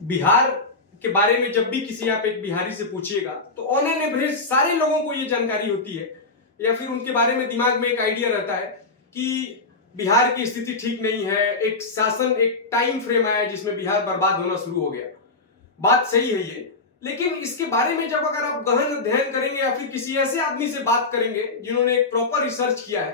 बिहार के बारे में जब भी किसी आप एक बिहारी से पूछिएगा तो ऑन एन एवरेज सारे लोगों को ये जानकारी होती है या फिर उनके बारे में दिमाग में एक आइडिया रहता है कि बिहार की स्थिति ठीक नहीं है, एक शासन, एक टाइम फ्रेम आया जिसमें बिहार बर्बाद होना शुरू हो गया। बात सही है ये, लेकिन इसके बारे में जब अगर आप गहन अध्ययन करेंगे या फिर किसी ऐसे आदमी से बात करेंगे जिन्होंने एक प्रॉपर रिसर्च किया है,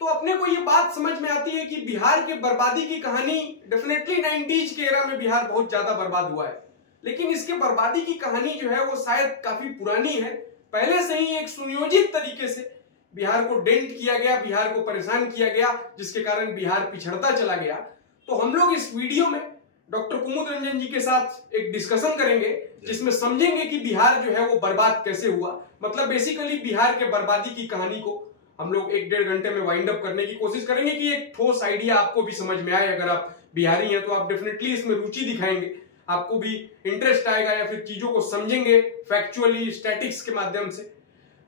तो अपने को ये बात समझ में आती है कि बिहार के बर्बादी की कहानी डेफिनेटली 90s के एरा में बिहार बहुत ज्यादा बर्बाद हुआ है, लेकिन इसके बर्बादी की कहानी जो है वो शायद काफी पुरानी है। पहले से ही एक सुनियोजित तरीके से बिहार को डेंट किया गया, बिहार को परेशान किया गया, जिसके कारण बिहार पिछड़ता चला गया। तो हम लोग इस वीडियो में डॉक्टर कुमुद रंजन जी के साथ एक डिस्कशन करेंगे जिसमें समझेंगे कि बिहार जो है वो बर्बाद कैसे हुआ। मतलब बेसिकली बिहार के बर्बादी की कहानी को हम लोग 1-1.5 घंटे में वाइंड अप करने की कोशिश करेंगे कि एक ठोस आइडिया आपको भी समझ में आए। अगर आप बिहारी हैं तो आप डेफिनेटली इसमें रुचि दिखाएंगे, आपको भी इंटरेस्ट आएगा या फिर चीजों को समझेंगे फैक्चुअली, स्टैटिक्स के माध्यम से।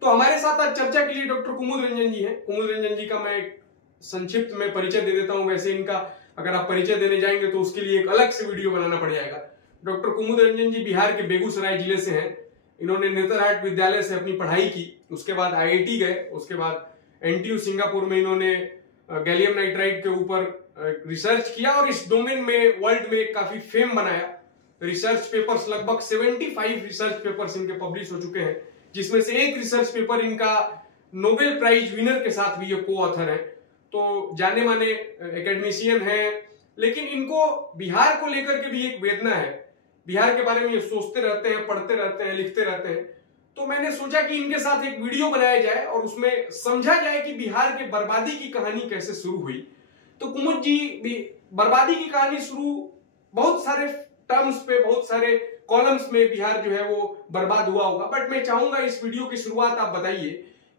तो हमारे साथ आज चर्चा के लिए डॉक्टर कुमुद रंजन जी हैं। कुमुद रंजन जी का मैं एक संक्षिप्त में परिचय दे देता हूं। वैसे इनका अगर आप परिचय देने जाएंगे तो उसके लिए एक अलग से वीडियो बनाना पड़ जाएगा। डॉक्टर कुमुद रंजन जी बिहार के बेगूसराय जिले से हैं। इन्होंने नेतरहाट विद्यालय से अपनी पढ़ाई की, उसके बाद IIT गए, उसके बाद NTU सिंगापुर में इन्होंने गैलियम नाइट्राइड के ऊपर रिसर्च किया और इस डोमेन में वर्ल्ड में काफी फेम बनाया। रिसर्च पेपर्स लगभग 75 रिसर्च पेपर्स इनके पब्लिश हो चुके हैं, जिसमें से एक रिसर्च पेपर इनका नोबेल प्राइज विनर के साथ भी ये को ऑथर है। तो जाने माने एकेडमिशियन है, लेकिन इनको बिहार को लेकर के भी एक वेदना है। बिहार के बारे में ये सोचते रहते हैं, पढ़ते रहते हैं, लिखते रहते हैं। तो मैंने सोचा कि इनके साथ एक वीडियो बनाया जाए और उसमें समझा जाए कि बिहार के बर्बादी की कहानी कैसे शुरू हुई। तो कुमुद जी, बर्बादी की कहानी शुरू बहुत सारे टर्म्स पे, बहुत सारे कॉलम्स में बिहार जो है वो बर्बाद हुआ होगा, बट मैं चाहूंगा इस वीडियो की शुरुआत आप बताइए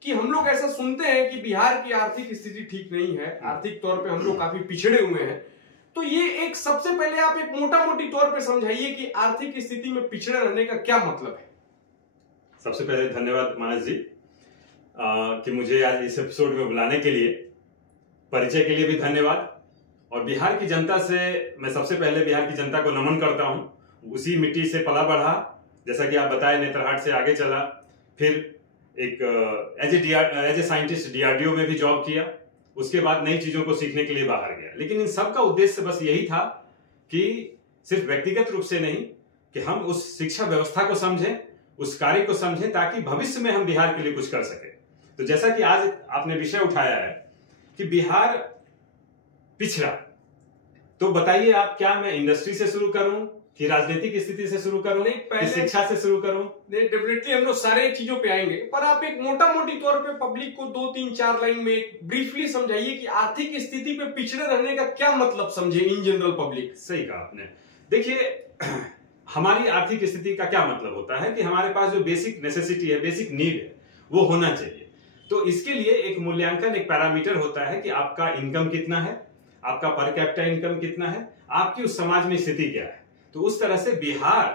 कि हम लोग ऐसा सुनते हैं कि बिहार की आर्थिक स्थिति ठीक नहीं है, आर्थिक तौर पे हम लोग काफी पिछड़े हुए हैं। तो ये एक सबसे पहले आप एक मोटा मोटी तौर पे समझाइए कि आर्थिक स्थिति में पिछड़े रहने का क्या मतलब है। सबसे पहले धन्यवाद मानस जी कि मुझे आज इस एपिसोड में बुलाने के लिए, परिचय के लिए भी धन्यवाद। और बिहार की जनता से मैं सबसे पहले बिहार की जनता को नमन करता हूं। उसी मिट्टी से पला बढ़ा, जैसा कि आप बताए, नेतरहाट से आगे चला, फिर एक एज ए साइंटिस्ट DRDO में भी जॉब किया, उसके बाद नई चीजों को सीखने के लिए बाहर गया। लेकिन इन सब का उद्देश्य बस यही था कि सिर्फ व्यक्तिगत रूप से नहीं, कि हम उस शिक्षा व्यवस्था को समझें, उस कार्य को समझें, ताकि भविष्य में हम बिहार के लिए कुछ कर सके। तो जैसा कि आज आपने विषय उठाया है कि बिहार पिछड़ा, तो बताइए आप, क्या मैं इंडस्ट्री से शुरू करूं कि राजनीतिक स्थिति से शुरू करूं, कि शिक्षा से शुरू करूं? नहीं, डेफिनेटली हम लोग सारे चीजों पे आएंगे, पर आप एक मोटा मोटी तौर पे पब्लिक को 2-3-4 लाइन में एक ब्रीफली समझाइए कि आर्थिक स्थिति पे पिछड़े रहने का क्या मतलब समझे इन जनरल पब्लिक। सही कहा आपने। देखिए, हमारी आर्थिक स्थिति का क्या मतलब होता है कि हमारे पास जो बेसिक नेसेसिटी है, बेसिक नीड है, वो होना चाहिए। तो इसके लिए एक मूल्यांकन, एक पैरामीटर होता है कि आपका इनकम कितना है, आपका पर कैपिटा इनकम कितना है, आपकी उस समाज में स्थिति क्या है। तो उस तरह से बिहार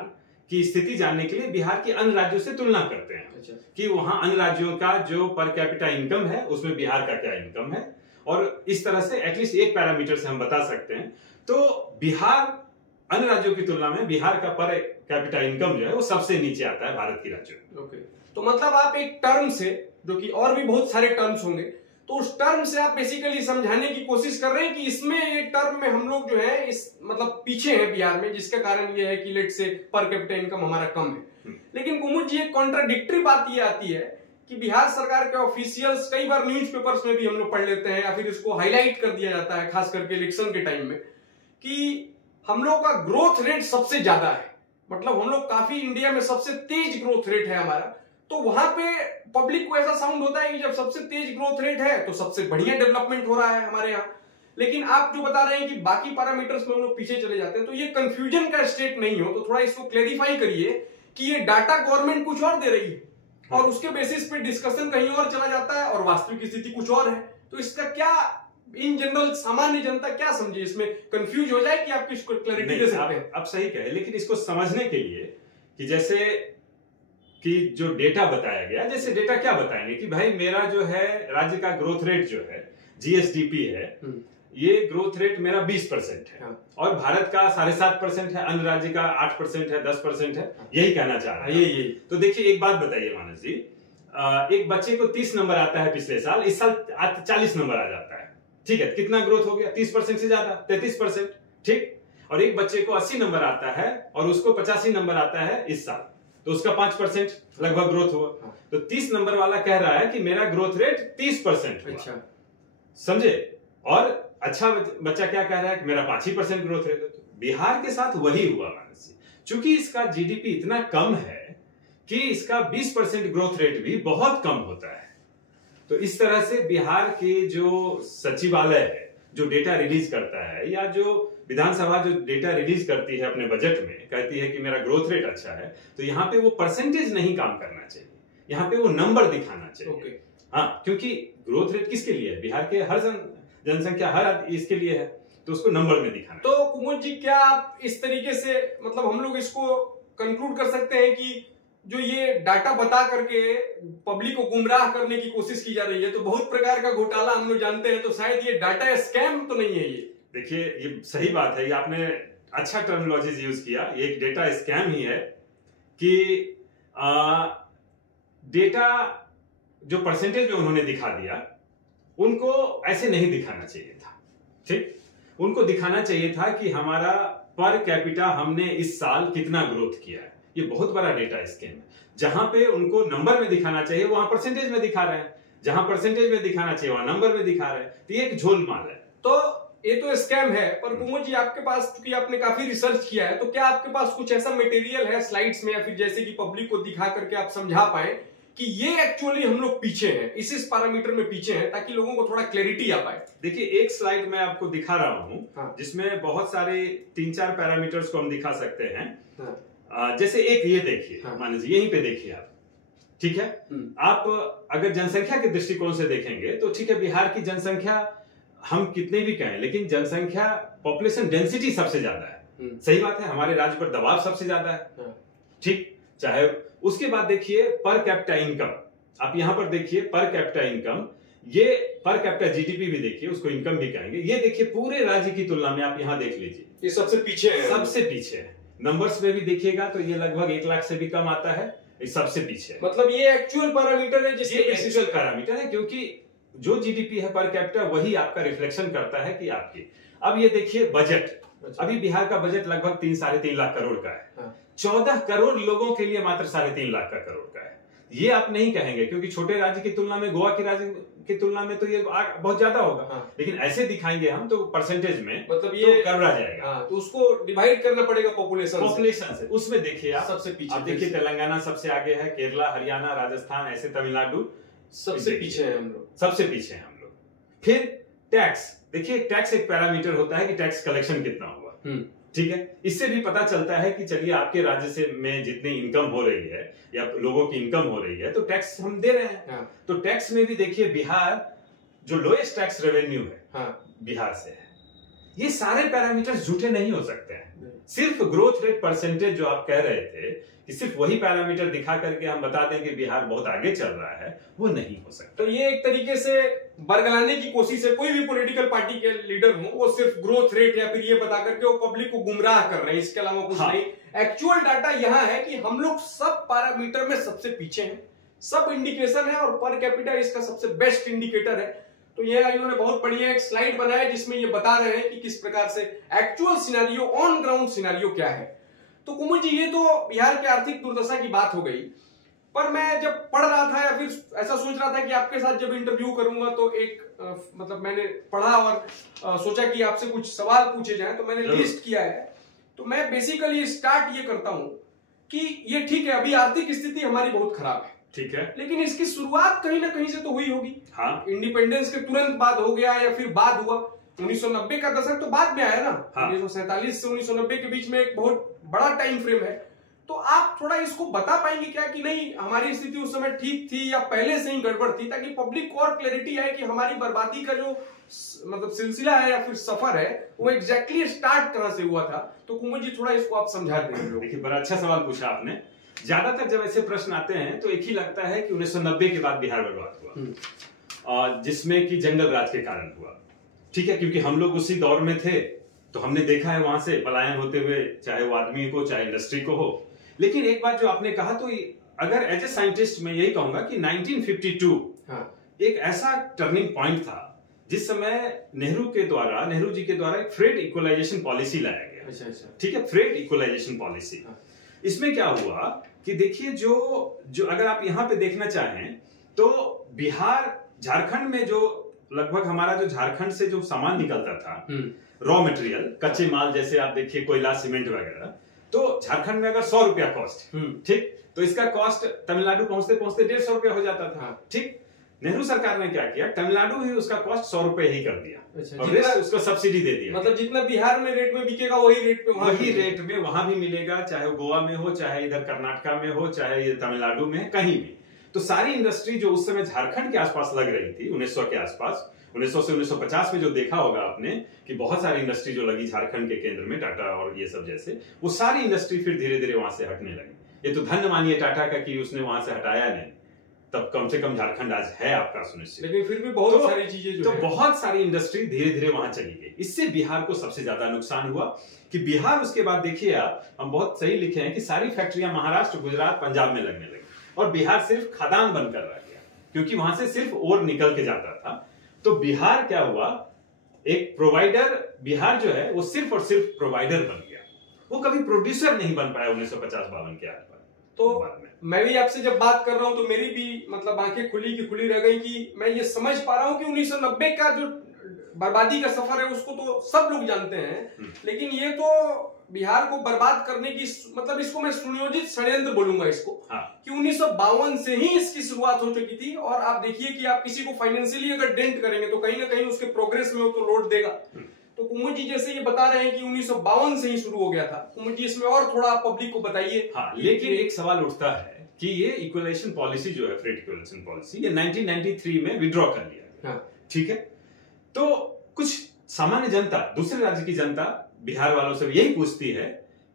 की स्थिति जानने के लिए बिहार की अन्य राज्यों से तुलना करते हैं। अच्छा। कि वहां अन्य राज्यों का जो पर कैपिटा इनकम है उसमें बिहार का क्या इनकम है, और इस तरह से एटलीस्ट एक पैरामीटर से हम बता सकते हैं। तो बिहार अन्य राज्यों की तुलना में बिहार का पर कैपिटा इनकम जो है वो सबसे नीचे आता है भारत की राज्यों में। ओके, तो मतलब आप एक टर्म से, जो कि और भी बहुत सारे टर्म्स होंगे, तो उस टर्म से आप बेसिकली समझाने की कोशिश कर रहे हैं कि इसमें ये टर्म में हम लोग जो है इस मतलब पीछे है बिहार में, जिसका कारण ये है कि लेट से पर कैपिटा इनकम हमारा कम है। लेकिन कुमुद जी, एक कॉन्ट्राडिक्टरी बात ये आती है कि बिहार सरकार के ऑफिशियल्स, कई बार न्यूज़पेपर्स में भी हम लोग पढ़ लेते हैं या फिर इसको हाईलाइट कर दिया जाता है, खास करके इलेक्शन के टाइम में, कि हम लोग का ग्रोथ रेट सबसे ज्यादा है। मतलब हम लोग काफी, इंडिया में सबसे तेज ग्रोथ रेट है हमारा। तो वहां पे पब्लिक को ऐसा साउंड होता है कि जब सबसे तेज ग्रोथ रेट है तो सबसे बढ़िया डेवलपमेंट हो रहा है हमारे यहाँ। लेकिन आप जो बता रहे हैं कि बाकी पैरामीटर्स में हम लोग पीछे चले जाते हैं, तो ये कंफ्यूजन का स्टेट नहीं हो, तो थोड़ा इसको क्लैरिफाई करिए कि ये डाटा गवर्नमेंट कुछ और दे रही है और उसके बेसिस पे डिस्कशन कहीं और चला जाता है और वास्तविक स्थिति कुछ और है। तो इसका क्या इन जनरल सामान्य जनता क्या समझे, इसमें कंफ्यूज हो जाए कि आप किसको क्लैरिटी दे सकते हैं? आप सही कहे, लेकिन इसको समझने के लिए कि जैसे कि जो डेटा बताया गया, जैसे डेटा क्या बताएंगे कि भाई मेरा जो है राज्य का ग्रोथ रेट जो है, GSDP है, ये ग्रोथ रेट मेरा 20% है। और भारत का 7.5% है, अन्य राज्य का 8% है, 10% है, यही कहना चाह रहा है। यही तो देखिए एक बात बताइए मानस जी, एक बच्चे को 30 नंबर आता है पिछले साल, इस साल 40 नंबर आ जाता है, ठीक है, कितना ग्रोथ हो गया? 30% से ज्यादा, 33%, ठीक। और एक बच्चे को 80 नंबर आता है और उसको 85 नंबर आता है इस साल, तो उसका 5% लगभग ग्रोथ हुआ। तो 30 नंबर वाला कह रहा है कि मेरा ग्रोथ रेट 30% हुआ। अच्छा, समझे? और अच्छा बच्चा क्या कह रहा है कि मेरा 5% ग्रोथ रेट है। बिहार के साथ वही हुआ मानस जी, चूंकि इसका जीडीपी इतना कम है कि इसका 20% ग्रोथ रेट भी बहुत कम होता है। तो इस तरह से बिहार के जो सचिवालय है, जो डेटा रिलीज करता है, या जो विधानसभा जो डेटा रिलीज करती है अपने बजट में, कहती है कि मेरा ग्रोथ रेट अच्छा है, तो यहाँ पे वो परसेंटेज नहीं काम करना चाहिए, यहाँ पे वो नंबर दिखाना चाहिए। हाँ, क्योंकि ग्रोथ रेट किसके लिए है? बिहार के हर जनसंख्या हर इसके लिए है, तो उसको नंबर में दिखाना। तो कुमुद जी, क्या आप इस तरीके से, मतलब हम लोग इसको कंक्लूड कर सकते हैं कि जो ये डाटा बता करके पब्लिक को गुमराह करने की कोशिश की जा रही है, तो बहुत प्रकार का घोटाला हम लोग जानते हैं, तो शायद ये डाटा स्कैम तो नहीं है? ये देखिए, ये सही बात है, ये आपने अच्छा टर्मिनोलॉजी यूज किया, ये एक डेटा स्कैम ही है कि डेटा जो परसेंटेज में उन्होंने दिखा दिया, उनको ऐसे नहीं दिखाना चाहिए था, ठीक। उनको दिखाना चाहिए था कि हमारा पर कैपिटा हमने इस साल कितना ग्रोथ किया है। ये बहुत बड़ा डेटा स्कैम है। जहां पे उनको नंबर में दिखाना चाहिए वहां परसेंटेज में दिखा रहे हैं, जहां परसेंटेज में दिखाना चाहिए वहां नंबर में दिखा रहे हैं, तो ये एक झोलमाल है। तो ये तो स्कैम है, पर कुमुद जी आपके पास, क्योंकि आपने काफी रिसर्च किया है, तो क्या आपके पास कुछ ऐसा मटेरियल है स्लाइड्स में, या फिर जैसे कि पब्लिक को दिखा करके आप समझा पाए कि ये एक्चुअली हम लोग पीछे हैं, इस पैरामीटर में पीछे हैं, ताकि लोगों को थोड़ा क्लैरिटी आ पाए? देखिए, एक स्लाइड मैं आपको दिखा रहा हूं, जिसमें बहुत सारे 3-4 पैरामीटर्स को हम दिखा सकते हैं। जैसे एक ये देखिए, मान लीजिए यहीं पे देखिए आप, ठीक है। आप अगर जनसंख्या के दृष्टिकोण से देखेंगे तो ठीक है, बिहार की जनसंख्या हम कितने भी कहें, लेकिन जनसंख्या पॉपुलेशन डेंसिटी सबसे ज्यादा है। सही बात है, हमारे राज्य पर दबाव सबसे ज्यादा है, ठीक। चाहे उसके बाद देखिए पर कैपिटा इनकम, आप यहां पर देखिए पर कैपिटा इनकम, ये पर कैपिटा जीडीपी भी देखिए, उसको इनकम भी कहेंगे। ये देखिए पूरे राज्य की तुलना में आप यहां देख लीजिए, ये सबसे पीछे है, सबसे पीछे है। नंबर्स में भी देखिएगा तो ये लगभग 1 लाख से भी कम आता है, ये सबसे पीछे है। मतलब ये एक्चुअल पैरामीटर है, जिसके एक्चुअल पैरामीटर है, क्योंकि जो जीडीपी है पर कैपिटा वही आपका रिफ्लेक्शन करता है कि आपकी। अब ये देखिए बजट, अभी बिहार का बजट लगभग 3-3.5 लाख करोड़ का है। 14 करोड़ लोगों के लिए मात्र 3.5 लाख का करोड़ का है। ये आप नहीं कहेंगे, क्योंकि छोटे राज्य की तुलना में, गोवा के राज्य की तुलना में तो ये बहुत ज्यादा होगा। लेकिन ऐसे दिखाएंगे हम तो परसेंटेज में, मतलब ये तो गड़बड़ा जाएगा। तो उसको डिवाइड करना पड़ेगा पॉपुलेशन से। उसमें देखिए आप सबसे पीछे, आप देखिए तेलंगाना सबसे आगे है, केरला, हरियाणा, राजस्थान, ऐसे तमिलनाडु सबसे पीछे है हम लोग, सबसे पीछे हैं हम लोग। फिर टैक्स देखिए, टैक्स एक पैरामीटर होता है कि टैक्स कलेक्शन कितना हुआ, ठीक है। इससे भी पता चलता है कि चलिए आपके राज्य से में जितनी इनकम हो रही है या लोगों की इनकम हो रही है, तो टैक्स हम दे रहे हैं। तो टैक्स में भी देखिए बिहार जो लोएस्ट टैक्स रेवेन्यू है, बिहार से है। ये सारे पैरामीटर्स झूठे नहीं हो सकते हैं। सिर्फ ग्रोथ रेट परसेंटेज जो आप कह रहे थे कि सिर्फ वही पैरामीटर दिखा करके हम बता दें कि बिहार बहुत आगे चल रहा है, वो नहीं हो सकता। तो ये एक तरीके से बरगलाने की कोशिश है। कोई भी पॉलिटिकल पार्टी के लीडर हो, वो सिर्फ ग्रोथ रेट या फिर ये बता करके वो पब्लिक को गुमराह कर रहे हैं, इसके अलावा कुछ नहीं। एक्चुअल डाटा यहां है कि हम लोग सब पैरामीटर में सबसे पीछे हैं, सब इंडिकेशन है, और पर कैपिटा इसका सबसे बेस्ट इंडिकेटर है। तो ये इन्होंने बहुत बढ़िया एक स्लाइड बनाया जिसमें ये बता रहे हैं कि किस प्रकार से actual scenario, on ground scenario क्या है। तो कुमुद जी, ये तो बिहार की आर्थिक दुर्दशा की बात हो गई, पर मैं जब पढ़ रहा था या फिर ऐसा सोच रहा था कि आपके साथ जब इंटरव्यू करूंगा तो एक मतलब मैंने पढ़ा और सोचा कि आपसे कुछ सवाल पूछे जाएं, तो मैंने लिस्ट किया है। तो मैं बेसिकली स्टार्ट ये करता हूं कि ये ठीक है, अभी आर्थिक स्थिति हमारी बहुत खराब है, ठीक है, लेकिन इसकी शुरुआत कहीं ना कहीं से तो हुई होगी। हाँ, इंडिपेंडेंस के तुरंत बाद हो गया या फिर बाद हुआ। 1990 का दशक तो बाद में आया ना, 1947 से 1990 के बीच में एक बहुत बड़ा टाइम फ्रेम है। तो आप थोड़ा इसको बता पाएंगे क्या कि नहीं हमारी स्थिति उस समय ठीक थी या पहले से ही गड़बड़ थी, ताकि पब्लिक को और क्लैरिटी आए कि हमारी बर्बादी का जो मतलब सिलसिला है या फिर सफर है वो एग्जैक्टली स्टार्ट कहां से हुआ था। तो कुमुद जी, थोड़ा इसको आप समझा देंगे। देखिए, बड़ा अच्छा सवाल पूछा आपने। ज्यादातर जब ऐसे प्रश्न आते हैं तो एक ही लगता है कि 1990 के बाद बिहार बर्बाद हुआ, जिसमें कि जंगल राज के कारण हुआ, ठीक है, क्योंकि हम लोग उसी दौर में थे, तो हमने देखा है वहां से पलायन होते हुए, चाहे वो आदमी को चाहे इंडस्ट्री को हो। लेकिन एक बात जो आपने कहा, तो अगर एज ए साइंटिस्ट मैं यही कहूंगा कि 1952 एक ऐसा टर्निंग पॉइंट था जिस समय नेहरू जी के द्वारा एक फ्रेट इक्वलाइजेशन पॉलिसी लाया गया। अच्छा। ठीक है, फ्रेट इक्वलाइजेशन पॉलिसी। इसमें क्या हुआ कि देखिए, जो अगर आप यहाँ पे देखना चाहें तो बिहार झारखंड में जो लगभग हमारा जो झारखंड से जो सामान निकलता था, रॉ मटेरियल, कच्चे माल, जैसे आप देखिए कोयला, सीमेंट वगैरह, तो झारखंड में अगर 100 रुपया कॉस्ट, ठीक, तो इसका कॉस्ट तमिलनाडु पहुंचते पहुंचते 150 रुपया हो जाता था। ठीक, नेहरू सरकार ने क्या किया, तमिलनाडु ही उसका कॉस्ट 100 रुपए ही कर दिया। अच्छा, और रेस्ट उसको सब्सिडी दे दिया। मतलब जितना बिहार में रेट में बिकेगा वही रेट पे वहां भी मिलेगा, चाहे वो गोवा में हो, चाहे इधर कर्नाटका में हो, चाहे तमिलनाडु में, कहीं भी। तो सारी इंडस्ट्री जो उस समय झारखंड के आसपास लग रही थी 1900 के आसपास, 1900 से 1950 में जो देखा होगा आपने कि बहुत सारी इंडस्ट्री जो लगी झारखंड के केंद्र में, टाटा और ये सब जैसे, वो सारी इंडस्ट्री फिर धीरे धीरे वहां से हटने लगी। ये तो धन्य मानिए टाटा का कि उसने वहां से हटाया नहीं, तब कम से कम झारखंड आज है आपका सुनिश्चित। लेकिन फिर भी बहुत सारी चीजें तो बहुत सारी इंडस्ट्री धीरे धीरे वहां चली गई। इससे बिहार को सबसे ज्यादा नुकसान हुआ कि बिहार उसके बाद देखिए आप, हम बहुत सही लिखे हैं कि सारी फैक्ट्रियां महाराष्ट्र, गुजरात, पंजाब में लगने लगी और बिहार सिर्फ खदान बनकर रह गया, क्योंकि वहां से सिर्फ ओर निकल के जाता था। तो बिहार क्या हुआ, एक प्रोवाइडर, बिहार जो है वो सिर्फ और सिर्फ प्रोवाइडर बन गया, वो कभी प्रोड्यूसर नहीं बन पाया 1950-52 के आसपास। तो मैं भी आपसे जब बात कर रहा हूं तो मेरी भी मतलब आंखें खुली की खुली रह गई कि मैं ये समझ पा रहा हूं कि 1990 का जो बर्बादी का सफर है उसको तो सब लोग जानते हैं, लेकिन ये तो बिहार को बर्बाद करने की, मतलब इसको मैं सुनियोजित षड्यंत्र बोलूंगा इसको, कि 1952 से ही इसकी शुरुआत हो चुकी थी। और आप देखिए कि आप किसी को फाइनेंशियली अगर डेंट करेंगे तो कहीं ना कहीं उसके प्रोग्रेस में वो तो लोड देगा। तो कुमुद जी जैसे ये बता रहे हैं कि 1952 से ही शुरू हो गया था, कुमुद जी इसमें और थोड़ा आप पब्लिक को बताइए। लेकिन एक सवाल उठता है कि ये इक्वलाइजेशन पॉलिसी जो है, फ्रेट इक्वलाइजेशन पॉलिसी, ये 1993 में विड्रॉ कर लिया। ठीक है, तो कुछ सामान्य जनता, दूसरे राज्य की जनता बिहार वालों से यही पूछती है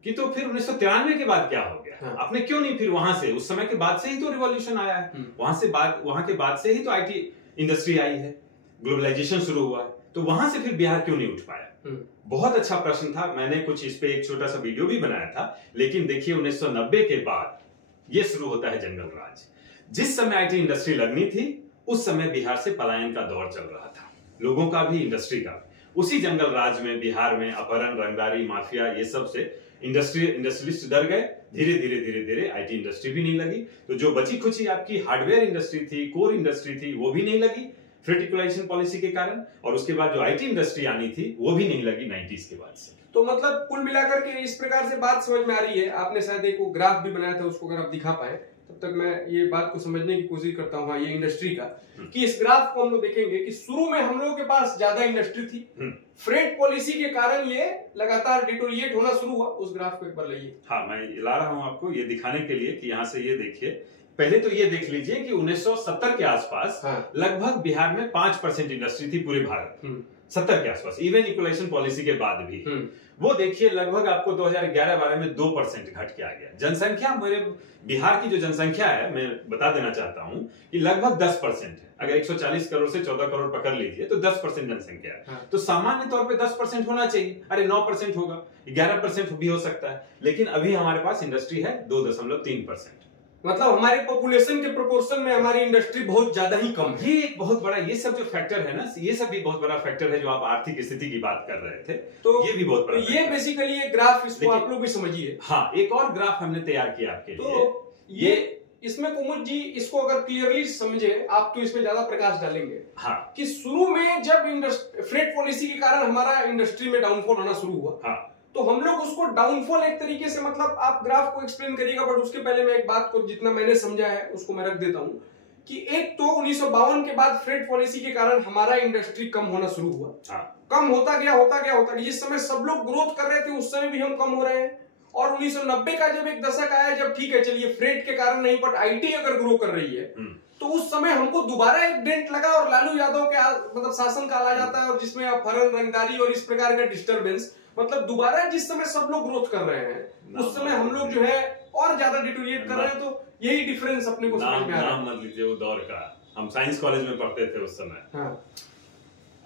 कि तो फिर 1993 के बाद क्या हो गया, आपने क्यों नहीं फिर वहां से, उस समय के बाद से ही तो रिवॉल्यूशन आया है, वहां के बाद से ही तो आईटी इंडस्ट्री आई है, ग्लोबलाइजेशन शुरू हुआ है, तो वहां से फिर बिहार क्यों नहीं उठ पाया। बहुत अच्छा प्रश्न था, मैंने कुछ इस पे एक छोटा सा वीडियो भी बनाया था। लेकिन देखिए 1990 के बाद ये शुरू होता है जंगल राज। जिस समय आईटी इंडस्ट्री लगनी थी उस समय बिहार से पलायन का दौर चल रहा था, लोगों का भी, इंडस्ट्री का भी। उसी जंगल राज में बिहार में अपहरण, रंगदारी, माफिया, ये सब से इंडस्ट्रियलिस्ट डर गए। धीरे धीरे आईटी इंडस्ट्री भी नहीं लगी, तो जो बची खुची आपकी हार्डवेयर इंडस्ट्री थी, कोर इंडस्ट्री थी, वो भी नहीं लगी फ्रेट इक्वलाइजेशन पॉलिसी के कारण। और उसके बाद जो आईटी इंडस्ट्री आनी थी वो भी नहीं लगी 90s के बाद से। तो मतलब कुल मिलाकर के इस प्रकार से बात समझ में आ रही है। आपने शायद एक ग्राफ भी बनाया था, उसको अगर आप दिखा पाए तब तक मैं ये बात को समझने की कोशिश करता हूँ। ये इंडस्ट्री का, कि इस ग्राफ को हम लोग देखेंगे कि शुरू में हम लोगों के पास ज्यादा इंडस्ट्री थी, फ्रेट पॉलिसी के कारण ये लगातार डिटोरिएट होना शुरू हुआ। उस ग्राफ को एक बार लाइए। हाँ, मैं ला रहा हूँ आपको ये दिखाने के लिए कि यहाँ से ये देखिए। पहले तो ये देख लीजिए कि 1970 के आसपास लगभग बिहार में 5% इंडस्ट्री थी पूरे भारत में, 70 के आसपास, इवन इक्वलाइजेशन पॉलिसी के बाद भी। वो देखिए लगभग आपको 2011-12 में 2% घट के आ गया। जनसंख्या, मेरे बिहार की जो जनसंख्या है, मैं बता देना चाहता हूँ कि लगभग 10% है। अगर 140 करोड़ से 14 करोड़ पकड़ लीजिए तो 10% जनसंख्या है। तो सामान्य तौर पे 10% होना चाहिए। अरे 9% होगा, 11% भी हो सकता है, लेकिन अभी हमारे पास इंडस्ट्री है 2.3%। मतलब हमारे पॉपुलेशन के प्रोपोर्शन में हमारी इंडस्ट्री बहुत ज्यादा ही कम है। ये एक बहुत बड़ा, ये सब जो फैक्टर है ना, ये सब भी बहुत बड़ा फैक्टर है। जो आप आर्थिक स्थिति की बात कर रहे थे, तो ये भी बहुत बड़ा, तो ये बेसिकली एक ग्राफ, इसको आप लोग भी समझिए। हाँ, एक और ग्राफ हमने तैयार किया आपके लिए। तो ये इसमें कुमुद जी इसको अगर क्लियरली समझे आप तो इसमें ज्यादा प्रकाश डालेंगे। हाँ, कि शुरू में जब फ्रेट पॉलिसी के कारण हमारा इंडस्ट्री में डाउनफॉल होना शुरू हुआ, हाँ, तो हम लोग उसको डाउनफॉल एक तरीके से, मतलब आप ग्राफ को एक्सप्लेन करिएगा, बट उसके पहले मैं एक बात को जितना मैंने समझा है उसको मैं रख देता हूं कि एक तो 1952 के बाद फ्रेट पॉलिसी के कारण हमारा इंडस्ट्री कम होना शुरू हुआ। कम होता गया। जिस समय सब लोग ग्रोथ कर रहे थे उस समय भी हम कम हो रहे हैं। और 1990 का जब एक दशक आया, जब ठीक है चलिए फ्रेट के कारण नहीं बट आईटी अगर ग्रो कर रही है, तो उस समय हमको दोबारा एक डेंट लगा और लालू यादव के मतलब शासन काल आ जाता है, और जिसमें अपहरण, रंगदारी और इस प्रकार का डिस्टर्बेंस, मतलब दोबारा जिस समय सब लोग ग्रोथ कर रहे हैं उस समय हम लोग जो है और ज्यादा डिटोरिएट कर रहे हैं। तो यही डिफरेंस अपने को समझ में आ रहा है। नाम मत लीजिए वो दौर का, हम साइंस कॉलेज में पढ़ते थे उस समय।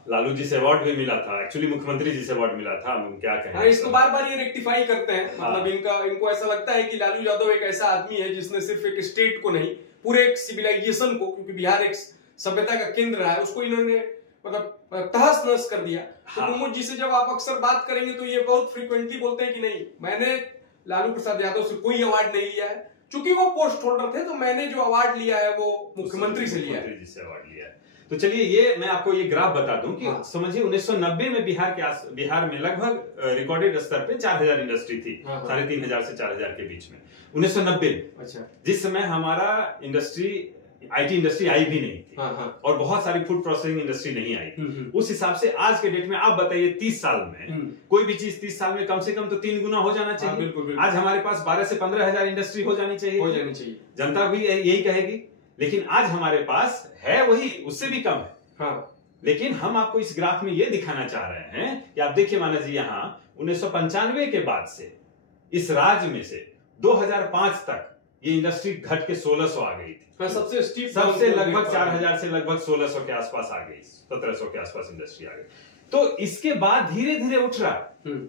लालू जी से अवार्ड भी मिला था, एक्चुअली मुख्यमंत्री जी से अवार्ड मिला था, हम क्या कहें। हाँ, इसको बार बार ये रेक्टिफाई करते हैं। मतलब इनको ऐसा लगता है कि लालू यादव एक ऐसा आदमी है जिसने सिर्फ एक स्टेट को नहीं, पूरे एक सिविलाइजेशन को, क्योंकि बिहार एक सभ्यता का केंद्र रहा है, उसको इन्होंने मतलब तहस नहस कर दिया। तो कुमुद जी से जब आप अक्सर बात करेंगे तो ये बहुत फ्रीक्वेंटली बोलते हैं कि नहीं, मैंने लालू प्रसाद यादव से कोई अवार्ड नहीं लिया है, चूंकि वो पोस्ट होल्डर थे, तो मैंने जो अवार्ड लिया है वो मुख्यमंत्री से लिया है। मुख्यमंत्री जी से अवार्ड लिया है। तो चलिए ये मैं आपको ये ग्राफ बता दूं कि समझिए 1990 में बिहार में लगभग रिकॉर्डेड स्तर पे 4000 इंडस्ट्री थी, 3500 से 4000 के बीच में 1990 में। अच्छा, जिस समय हमारा आईटी इंडस्ट्री आई भी नहीं थी, और बहुत सारी फूड प्रोसेसिंग इंडस्ट्री नहीं आई थी। उस हिसाब से आज के डेट में आप बताइए 30 साल में कोई भी चीज 30 साल में कम से कम तो 3 गुना हो जाना चाहिए। बिल्कुल। आज हमारे पास 12 से 15 हजार इंडस्ट्री हो जानी चाहिए। जनता भी यही कहेगी, लेकिन आज हमारे पास है वही, उससे भी कम है। लेकिन हम आपको इस ग्राफ में ये दिखाना चाह रहे हैं कि आप देखिए माना जी, यहाँ 1995 के बाद से इस राज्य में से 2005 तक ये इंडस्ट्री घट के 1600 आ गई थी। सबसे लगभग 4000 से लगभग 1600 के आसपास आ गई, 1700 के आसपास इंडस्ट्री आ गई। तो इसके बाद धीरे धीरे उठ रहा,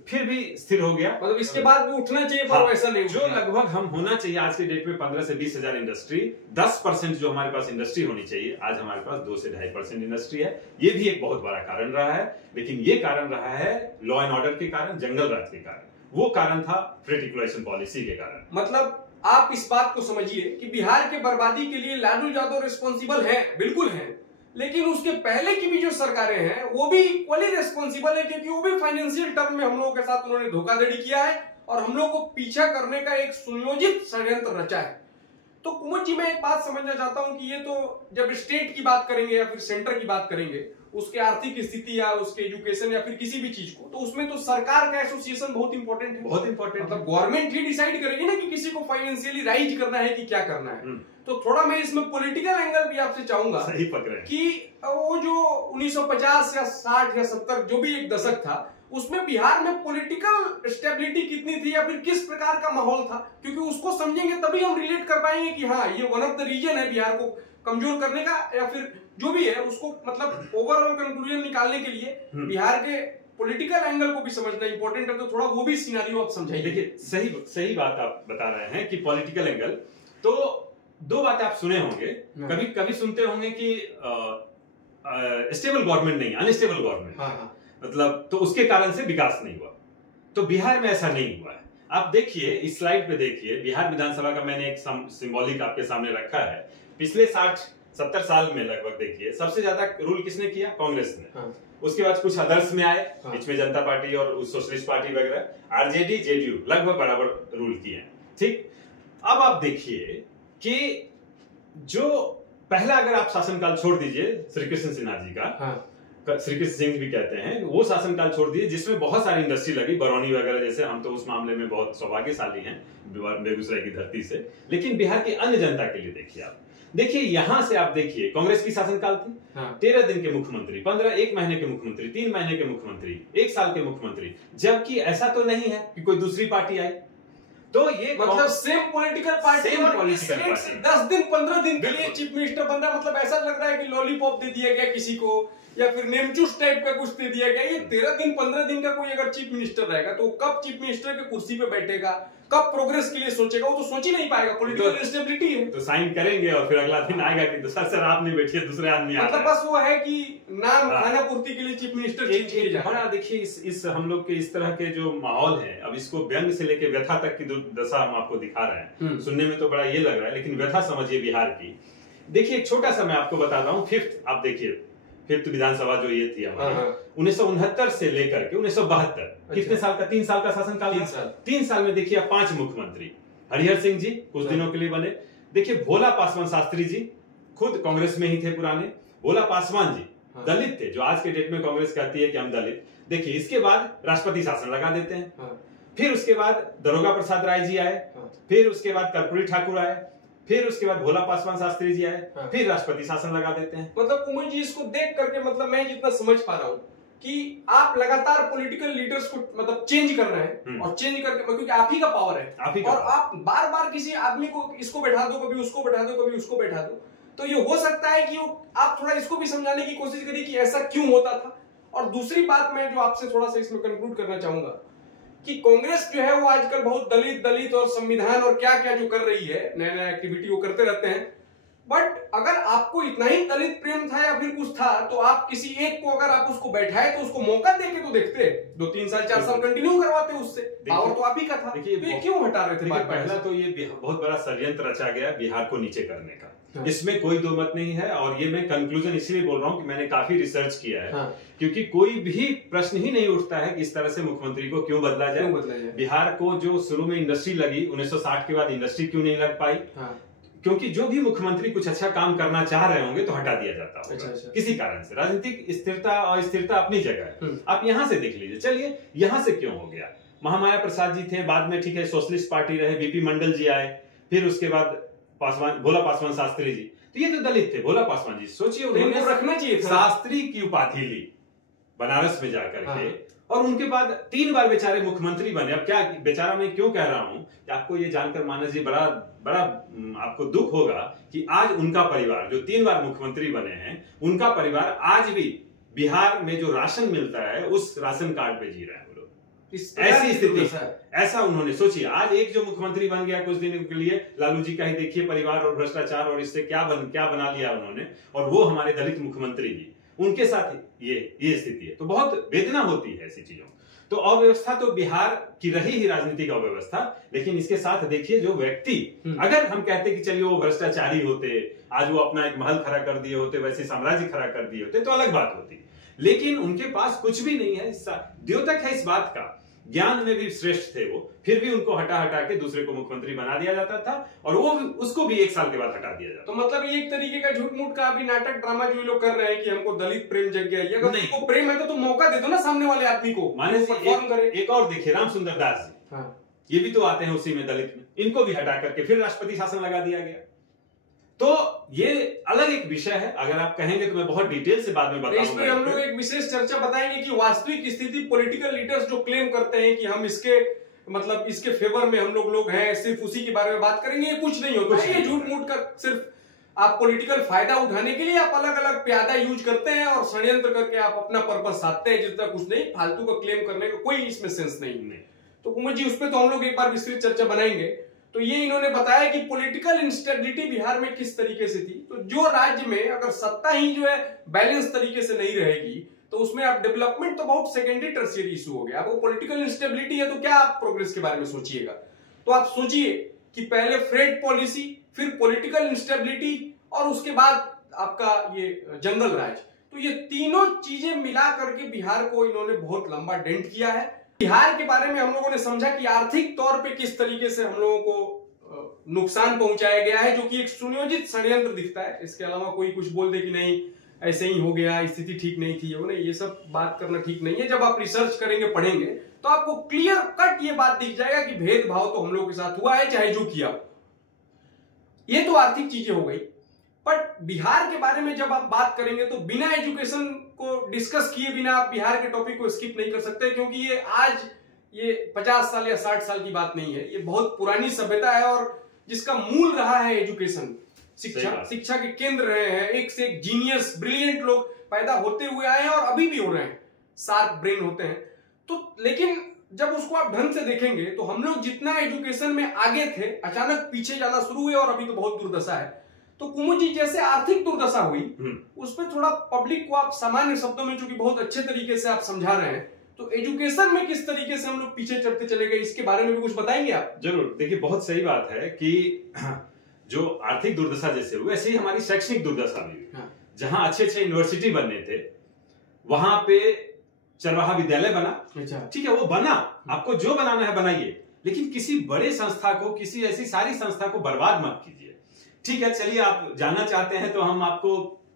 फिर भी स्थिर हो गया। मतलब इसके बाद भी उठना चाहिए, पर वैसा नहीं। जो लगभग हम होना चाहिए आज के डेट में 15 से 20 हजार इंडस्ट्री, 10% जो हमारे पास इंडस्ट्री होनी चाहिए, आज हमारे पास 2 से 2.5% इंडस्ट्री है। ये भी एक बहुत बड़ा कारण रहा है, लेकिन ये कारण रहा है लॉ एंड ऑर्डर के कारण, जंगल राज के कारण। वो कारण था रेटिकुलेशन पॉलिसी के कारण। मतलब आप इस बात को समझिए कि बिहार के बर्बादी के लिए लालू यादव रिस्पॉन्सिबल है, बिल्कुल है, लेकिन उसके पहले की भी जो सरकारें हैं वो भी इक्वली रिस्पॉन्सिबल है, क्योंकि वो भी फाइनेंशियल टर्म में हम लोगों के साथ उन्होंने धोखाधड़ी किया है और हम लोग को पीछा करने का एक सुनियोजित षड्यंत्र रचा है। तो कुमुद जी, मैं एक बात समझना चाहता हूं कि ये तो जब स्टेट की बात करेंगे या फिर सेंटर की बात करेंगे, उसके आर्थिक स्थिति या उसके एजुकेशन या फिर किसी भी चीज को, तो उसमें तो सरकार का एसोसिएशन बहुत इंपॉर्टेंट है। बहुत इंपॉर्टेंट, मतलब गवर्नमेंट ही डिसाइड करेगी ना कि किसी को फाइनेंशियली राइज करना है कि क्या करना है। तो थोड़ा मैं इसमें पॉलिटिकल एंगल भी आपसे चाहूंगा। सही पकड़े कि वो जो 1950 या 60 या 70 जो भी एक दशक था, उसमें बिहार में पॉलिटिकल स्टेबिलिटी कितनी थी या फिर किस प्रकार का माहौल था, क्योंकि उसको समझेंगे तभी हम रिलेट कर पाएंगे कि हाँ, ये वन ऑफ द रीजन है बिहार को कमजोर करने का, या फिर जो भी है उसको मतलब ओवरऑल कंक्लूजन निकालने के लिए बिहार के पॉलिटिकल एंगल को भी समझना इंपॉर्टेंट है। तो थोड़ा वो भी सिनेरियो आप समझाइए। देखिए, सही बात आप बता रहे हैं कि पॉलिटिकल एंगल, तो 2 बातें आप सुने होंगे, कभी सुनते होंगे कि स्टेबल गवर्नमेंट नहीं, अनस्टेबल गवर्नमेंट, मतलब तो उसके कारण से विकास नहीं हुआ। तो बिहार में ऐसा नहीं हुआ है। आप देखिए, इस स्लाइड पे देखिए, बिहार विधानसभा का मैंने एक सिंबॉलिक आपके सामने रखा है। पिछले 60-70 साल में लगभग देखिए, सबसे ज्यादा रूल किसने किया? कांग्रेस ने। उसके बाद कुछ अदर्स में आए, बीच में जनता पार्टी और सोशलिस्ट पार्टी वगैरह, आरजेडी, जेडीयू लगभग बराबर रूल किए हैं। ठीक, अब आप देखिए कि जो पहला, अगर आप शासनकाल छोड़ दीजिए श्री कृष्ण सिन्हा जी का, श्री कृष्ण सिंह भी कहते हैं, वो शासनकाल छोड़ दीजिए जिसमें बहुत सारी इंडस्ट्री लगी, बरौनी वगैरह जैसे, हम तो उस मामले में बहुत सौभाग्यशाली हैं बेगूसराय की धरती से। लेकिन बिहार की अन्य जनता के लिए देखिए, आप देखिए, यहां से आप देखिए, कांग्रेस की शासनकाल थी, 13 दिन के मुख्यमंत्री, 1 महीने के मुख्यमंत्री, 3 महीने के मुख्यमंत्री, 1 साल के मुख्यमंत्री। जबकि ऐसा तो नहीं है कि कोई दूसरी पार्टी आई। तो ये मतलब सेम पॉलिटिकल पार्टी, 10 दिन 15 दिन के लिए चीफ मिनिस्टर बन रहा है। मतलब ऐसा लग रहा है कि लॉलीपॉप दे दिया गया किसी को, या फिर नेमचूस टाइप का कुछ दे दिया गया। ये 13 दिन 15 दिन का कोई अगर चीफ मिनिस्टर रहेगा तो कब चीफ मिनिस्टर के कुर्सी पे बैठेगा, कब प्रोग्रेस के लिए सोचेगा, वो तो सोच ही नहीं पाएगा। पॉलिटिकल इंस्टेबिलिटी है। तो साइन करेंगे और फिर अगला दिन आएगा कि सर आप नहीं बैठिए, दूसरे आदमी आ रहा है। मतलब बस वो है कि नाम खाना पूर्ति के लिए चीफ मिनिस्टर चेंज किए जा रहा है। देखिए, इस हम लोग के इस तरह के जो माहौल है, अब इसको व्यंग से लेके व्यथा तक की दशा हम आपको दिखा रहे हैं। सुनने में तो बड़ा ये लग रहा है, लेकिन व्यथा समझिए बिहार की। देखिए, एक छोटा सा मैं आपको बताता हूँ। आप देखिए, 5th विधानसभा जो ये थी हमारी, 1969 से लेकर के 1972, कितने साल का? 3 साल का शासनकाल। 3 साल में देखिए, 5 मुख्यमंत्री। हरिहर सिंह जी कुछ दिनों के लिए बने। देखिए, भोला पासवान शास्त्री जी खुद कांग्रेस में ही थे पुराने। भोला पासवान जी दलित थे, जो आज के डेट में कांग्रेस कहती है कि हम दलित। देखिए, इसके बाद राष्ट्रपति शासन लगा देते हैं। फिर उसके बाद दरोगा प्रसाद राय जी आए, फिर उसके बाद कर्पूरी ठाकुर आए, फिर उसके बाद भोला पासवान शास्त्री जी आए, फिर राष्ट्रपति शासन लगा देते हैं। मतलब कुमुद जी, इसको देख करके मतलब मैं जितना समझ पा रहा हूँ कि आप लगातार पॉलिटिकल लीडर्स को मतलब चेंज कर रहे हैं, और चेंज करके, क्योंकि आप ही का पावर है, और आप बार बार किसी आदमी को इसको बैठा दो, कभी उसको बैठा दो, कभी उसको बैठा दो। तो ये हो सकता है कि आप थोड़ा इसको भी समझाने की कोशिश करिए कि ऐसा क्यों होता था, और दूसरी बात मैं जो आपसे थोड़ा सा इसमें कंक्लूड करना चाहूंगा कि कांग्रेस जो है वो आजकल बहुत दलित और संविधान और क्या क्या जो कर रही है, नया नया एक्टिविटी वो करते रहते हैं। बट अगर आपको इतना ही दलित प्रेम था या फिर कुछ था तो आप किसी एक को अगर आप उसको बैठाए तो उसको मौका देके तो देखते, 2-3 साल 4 साल कंटिन्यू करवाते उससे। पावर तो आप ही का था, देखिए तो ये क्यों हटा रहे थे? पहला तो ये बहुत बड़ा षड्यंत्र रचा गया बिहार को नीचे करने का, इसमें कोई दो मत नहीं है। और ये मैं कंक्लूजन इसलिए बोल रहा हूँ कि मैंने काफी रिसर्च किया है। क्योंकि कोई भी प्रश्न ही नहीं उठता है कि इस तरह से मुख्यमंत्री को क्यों बदला जाए। बिहार को जो शुरू में इंडस्ट्री लगी 1960 के बाद इंडस्ट्री क्यों नहीं लग पाई? क्योंकि जो भी मुख्यमंत्री कुछ अच्छा काम करना चाह रहे होंगे तो हटा दिया जाता होगा किसी कारण से। राजनीतिक स्थिरता और स्थिरता अपनी जगह है, आप यहां से देख लीजिए। चलिए यहां से क्यों हो गया? महामाया प्रसाद जी थे, बाद में ठीक है सोशलिस्ट पार्टी रहे, बीपी मंडल जी आए, फिर उसके बाद भोला पासवान शास्त्री जी, तो ये तो दलित थे। भोला पासवान जी सोचिए उन्होंने रखना चाहिए शास्त्री की उपाधि ली बनारस में जाकर के, और उनके बाद 3 बार बेचारे मुख्यमंत्री बने। अब क्या बेचारा मैं क्यों कह रहा हूं कि आपको ये जानकर मानस जी बड़ा आपको दुख होगा कि आज उनका परिवार जो 3 बार मुख्यमंत्री बने हैं, उनका परिवार आज भी बिहार में जो राशन मिलता है उस राशन कार्ड पे जी रहे हैं वो लोग। ऐसी स्थिति, ऐसा उन्होंने सोचिए। आज एक जो मुख्यमंत्री बन गया कुछ दिनों के लिए, लालू जी का ही देखिए परिवार और भ्रष्टाचार और इससे क्या बना लिया उन्होंने, और वो हमारे दलित मुख्यमंत्री जी, उनके साथ ये स्थिति है। तो बहुत वेदना होती है ऐसी चीजों। तो अव्यवस्था तो बिहार की रही ही राजनीतिक अव्यवस्था, लेकिन इसके साथ देखिए जो व्यक्ति, अगर हम कहते कि चलिए वो भ्रष्टाचारी होते, आज वो अपना एक महल खड़ा कर दिए होते, वैसे साम्राज्य खड़ा कर दिए होते, तो अलग बात होती। लेकिन उनके पास कुछ भी नहीं है, द्योतक है इस बात का, ज्ञान में भी श्रेष्ठ थे वो, फिर भी उनको हटा के दूसरे को मुख्यमंत्री बना दिया जाता था, और वो उसको भी 1 साल के बाद हटा दिया जाता। तो मतलब ये एक तरीके का झूठ मूठ का अभी नाटक ड्रामा जो लोग कर रहे हैं कि हमको दलित प्रेम जग गया। अगर उनको प्रेम है तो मौका दे दो ना सामने वाले आदमी को, माने एक और देखिए राम सुंदर दास जी, ये भी तो आते हैं उसी में दलित में, इनको भी हटा करके फिर राष्ट्रपति शासन लगा दिया गया। तो ये अलग एक विषय है, अगर आप कहेंगे तो मैं बहुत डिटेल से बाद में बताऊंगा। इस पर हम लोग एक विशेष चर्चा बताएंगे कि वास्तविक स्थिति पॉलिटिकल लीडर्स जो क्लेम करते हैं कि हम इसके फेवर में हम लोग हैं, सिर्फ उसी के बारे में बात करेंगे। ये कुछ नहीं होता है, ये झूठ मूठ का सिर्फ आप पॉलिटिकल फायदा उठाने के लिए आप अलग अलग प्यादा यूज करते हैं और षड्यंत्र करके आप अपना पर्पस साधते हैं, जितना कुछ नहीं, फालतू का क्लेम करने का कोई इसमें सेंस नहीं। तो कुमार जी उस पर तो हम लोग एक बार विस्तृत चर्चा बनाएंगे। तो ये इन्होंने बताया कि पॉलिटिकल इंस्टेबिलिटी बिहार में किस तरीके से थी। तो जो राज्य में अगर सत्ता ही जो है बैलेंस तरीके से नहीं रहेगी तो उसमें आप डेवलपमेंट तो बहुत सेकेंडरी टर्शियरी इशू हो गया। आपको पॉलिटिकल इंस्टेबिलिटी है तो क्या आप प्रोग्रेस के बारे में सोचिएगा? तो आप सोचिए कि पहले फ्रेड पॉलिसी, फिर पॉलिटिकल इंस्टेबिलिटी और उसके बाद आपका ये जंगल राज, तो ये तीनों चीजें मिला करके बिहार को इन्होंने बहुत लंबा डेंट किया है। बिहार के बारे में हम लोगों ने समझा कि आर्थिक तौर पे किस तरीके से हम लोगों को नुकसान पहुंचाया गया है, जो कि एक सुनियोजित षड्यंत्र दिखता है। इसके अलावा कोई कुछ बोल दे कि नहीं ऐसे ही हो गया, स्थिति ठीक नहीं थी, ये सब बात करना ठीक नहीं है। जब आप रिसर्च करेंगे, पढ़ेंगे, तो आपको क्लियर कट ये बात दिख जाएगा कि भेदभाव तो हम लोगों के साथ हुआ है, चाहे जो किया। ये तो आर्थिक चीजें हो गई। बट बिहार के बारे में जब आप बात करेंगे तो बिना एजुकेशन को डिस्कस किए बिना आप बिहार के टॉपिक को स्किप नहीं कर सकते, क्योंकि ये आज ये 50 साल या 60 साल की बात नहीं है, ये बहुत पुरानी सभ्यता है और जिसका मूल रहा है एजुकेशन, शिक्षा के केंद्र रहे हैं। एक से एक जीनियस ब्रिलियंट लोग पैदा होते हुए आए हैं और अभी भी हो रहे हैं, शार्प ब्रेन होते हैं। तो लेकिन जब उसको आप ढंग से देखेंगे तो हम लोग जितना एजुकेशन में आगे थे, अचानक पीछे जाना शुरू हुए और अभी तो बहुत दुर्दशा है। तो कुमुद जी, जैसे आर्थिक दुर्दशा हुई, उस पर थोड़ा पब्लिक को आप सामान्य शब्दों में, चूंकि बहुत अच्छे तरीके से आप समझा रहे हैं, तो एजुकेशन में किस तरीके से हम लोग पीछे चढ़ते चले गए, इसके बारे में भी कुछ बताएंगे आप? जरूर। देखिए बहुत सही बात है कि जो आर्थिक दुर्दशा जैसे हुई, ऐसे ही हमारी शैक्षणिक दुर्दशा भी हुई। जहां अच्छे यूनिवर्सिटी बनने थे, वहां पे चरवाहा विद्यालय बना, ठीक है, वो बना, आपको जो बनाना है बनाइए, लेकिन किसी बड़े संस्था को, किसी ऐसी सारी संस्था को बर्बाद मत कीजिए। ठीक है, चलिए आप जानना चाहते हैं तो हम आपको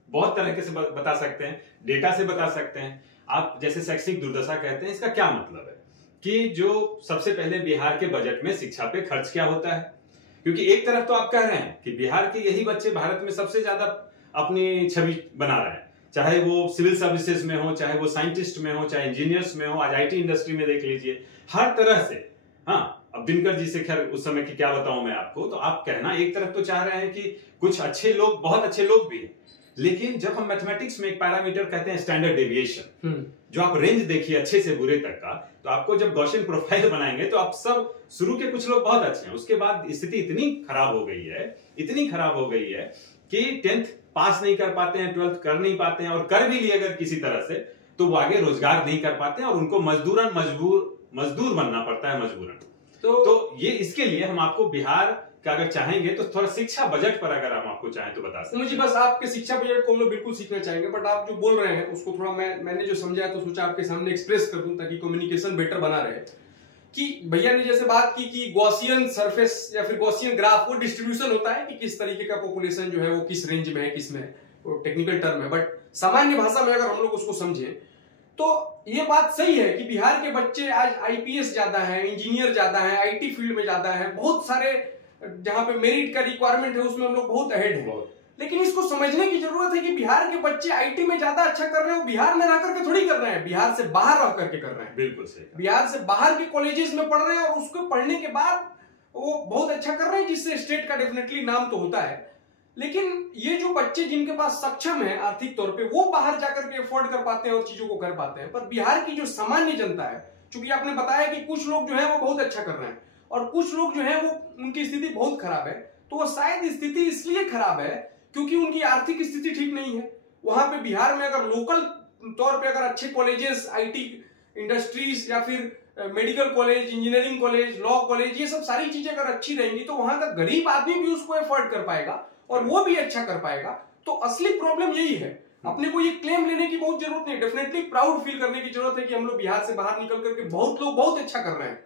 बहुत तरीके से बता सकते हैं, डेटा से बता सकते हैं। आप जैसे शैक्षणिक दुर्दशा कहते हैं, इसका क्या मतलब है कि जो सबसे पहले बिहार के बजट में शिक्षा पे खर्च क्या होता है। क्योंकि एक तरफ तो आप कह रहे हैं कि बिहार के यही बच्चे भारत में सबसे ज्यादा अपनी छवि बना रहे हैं, चाहे वो सिविल सर्विसेज में हो, चाहे वो साइंटिस्ट में हो, चाहे इंजीनियर्स में हो, आज आईटी इंडस्ट्री में देख लीजिए, हर तरह से। हाँ, अब दिनकर जी से खैर उस समय की क्या बताऊं मैं आपको। तो आप कहना एक तरफ तो चाह रहे हैं कि कुछ अच्छे लोग, बहुत अच्छे लोग भी हैं, लेकिन जब हम मैथमेटिक्स में एक पैरामीटर कहते हैं स्टैंडर्ड डेविएशन, जो आप रेंज देखिए अच्छे से बुरे तक का, तो आपको जब गॉसियन प्रोफाइल बनाएंगे तो आप सब शुरू के कुछ लोग बहुत अच्छे हैं, उसके बाद स्थिति इतनी खराब हो गई है, इतनी खराब हो गई है कि 10th पास नहीं कर पाते हैं, 12th कर नहीं पाते हैं, और कर भी लिए अगर किसी तरह से तो वो आगे रोजगार नहीं कर पाते हैं और उनको मजदूर बनना पड़ता है मजबूरन। तो ये इसके लिए हम आपको बिहार का अगर चाहेंगे तो थोड़ा शिक्षा बजट पर अगर हम आपको चाहें तो बता सकते हैं। मुझे बस आपके शिक्षा बजट को हम लोग बिल्कुल सीखना चाहेंगे, बट आप जो बोल रहे हैं उसको थोड़ा मैंने जो समझा है तो सोचा आपके सामने एक्सप्रेस कर दूं ताकि कम्युनिकेशन बेटर बना रहे। कि भैया ने जैसे बात की कि गॉसियन सरफेस या फिर गॉसियन ग्राफ, वो डिस्ट्रीब्यूशन होता है कि किस तरीके का पॉपुलेशन जो है वो किस रेंज में है, किस में है, वो टेक्निकल टर्म है, बट सामान्य भाषा में अगर हम लोग उसको समझें तो ये बात सही है कि बिहार के बच्चे आज आईपीएस ज्यादा है, इंजीनियर ज्यादा है, आईटी फील्ड में ज्यादा है, बहुत सारे जहां पे मेरिट का रिक्वायरमेंट है उसमें हम लोग बहुत अहेड हैं। लेकिन इसको समझने की जरूरत है कि बिहार के बच्चे आईटी में ज्यादा अच्छा कर रहे हैं, वो बिहार में रह करके थोड़ी कर रहे हैं, बिहार से बाहर रह करके कर रहे हैं। बिल्कुल सही। बिहार से बाहर के कॉलेजेस में पढ़ रहे हैं और उसको पढ़ने के बाद वो बहुत अच्छा कर रहे हैं, जिससे स्टेट का डेफिनेटली नाम तो होता है। लेकिन ये जो बच्चे जिनके पास सक्षम है आर्थिक तौर पे, वो बाहर जाकर के अफोर्ड कर पाते हैं और चीजों को कर पाते हैं। पर बिहार की जो सामान्य जनता है, चूंकि आपने बताया कि कुछ लोग जो है वो बहुत अच्छा कर रहे हैं और कुछ लोग जो है वो उनकी स्थिति बहुत खराब है, तो वो शायद स्थिति इसलिए खराब है क्योंकि उनकी आर्थिक स्थिति ठीक नहीं है। वहां पे बिहार में अगर लोकल तौर पे अगर अच्छे कॉलेजेस, आईटी इंडस्ट्रीज या फिर medical college, engineering college, law college, ये सब सारी चीजें अगर अच्छी रहेंगी तो वहां का गरीब आदमी भी उसको एफोर्ड कर पाएगा और वो भी अच्छा कर पाएगा। तो असली प्रॉब्लम यही है। अपने को ये क्लेम लेने की बहुत जरूरत नहीं, डेफिनेटली प्राउड फील करने की जरूरत है कि हम लोग बिहार से बाहर निकल करके बहुत लोग बहुत अच्छा कर रहे हैं।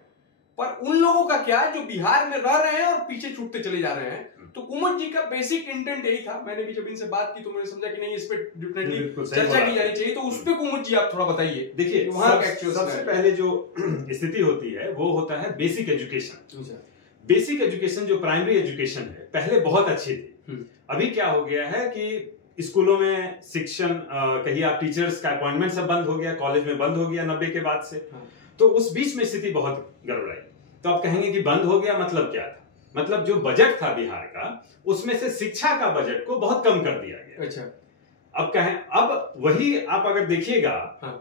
पर उन लोगों का क्या जो बिहार में रह रहे हैं और पीछे छूटते चले जा रहे हैं। तो कुमत जी का बेसिक इंटेंट यही था। मैंने भी जब इनसे बात की तो मैंने समझा कि नहीं, इस पे डेफिनेटली चर्चा की जानी चाहिए। तो उस पे कुमत जी आप थोड़ा बताइए। देखिए, सबसे पहले जो स्थिति होती है वो होता है बेसिक एजुकेशन। बेसिक एजुकेशन जो प्राइमरी एजुकेशन है पहले बहुत अच्छी थी। अभी क्या हो गया है कि स्कूलों में शिक्षण, कहीं आप टीचर्स का अपॉइंटमेंट सब बंद हो गया, कॉलेज में बंद हो गया 90 के बाद से। तो उस बीच में स्थिति बहुत गड़बड़ाई। तो आप कहेंगे कि बंद हो गया, मतलब क्या था? मतलब जो बजट था बिहार का, उसमें से शिक्षा का बजट को बहुत कम कर दिया गया। अच्छा। अब कहें, अब वही आप अगर देखिएगा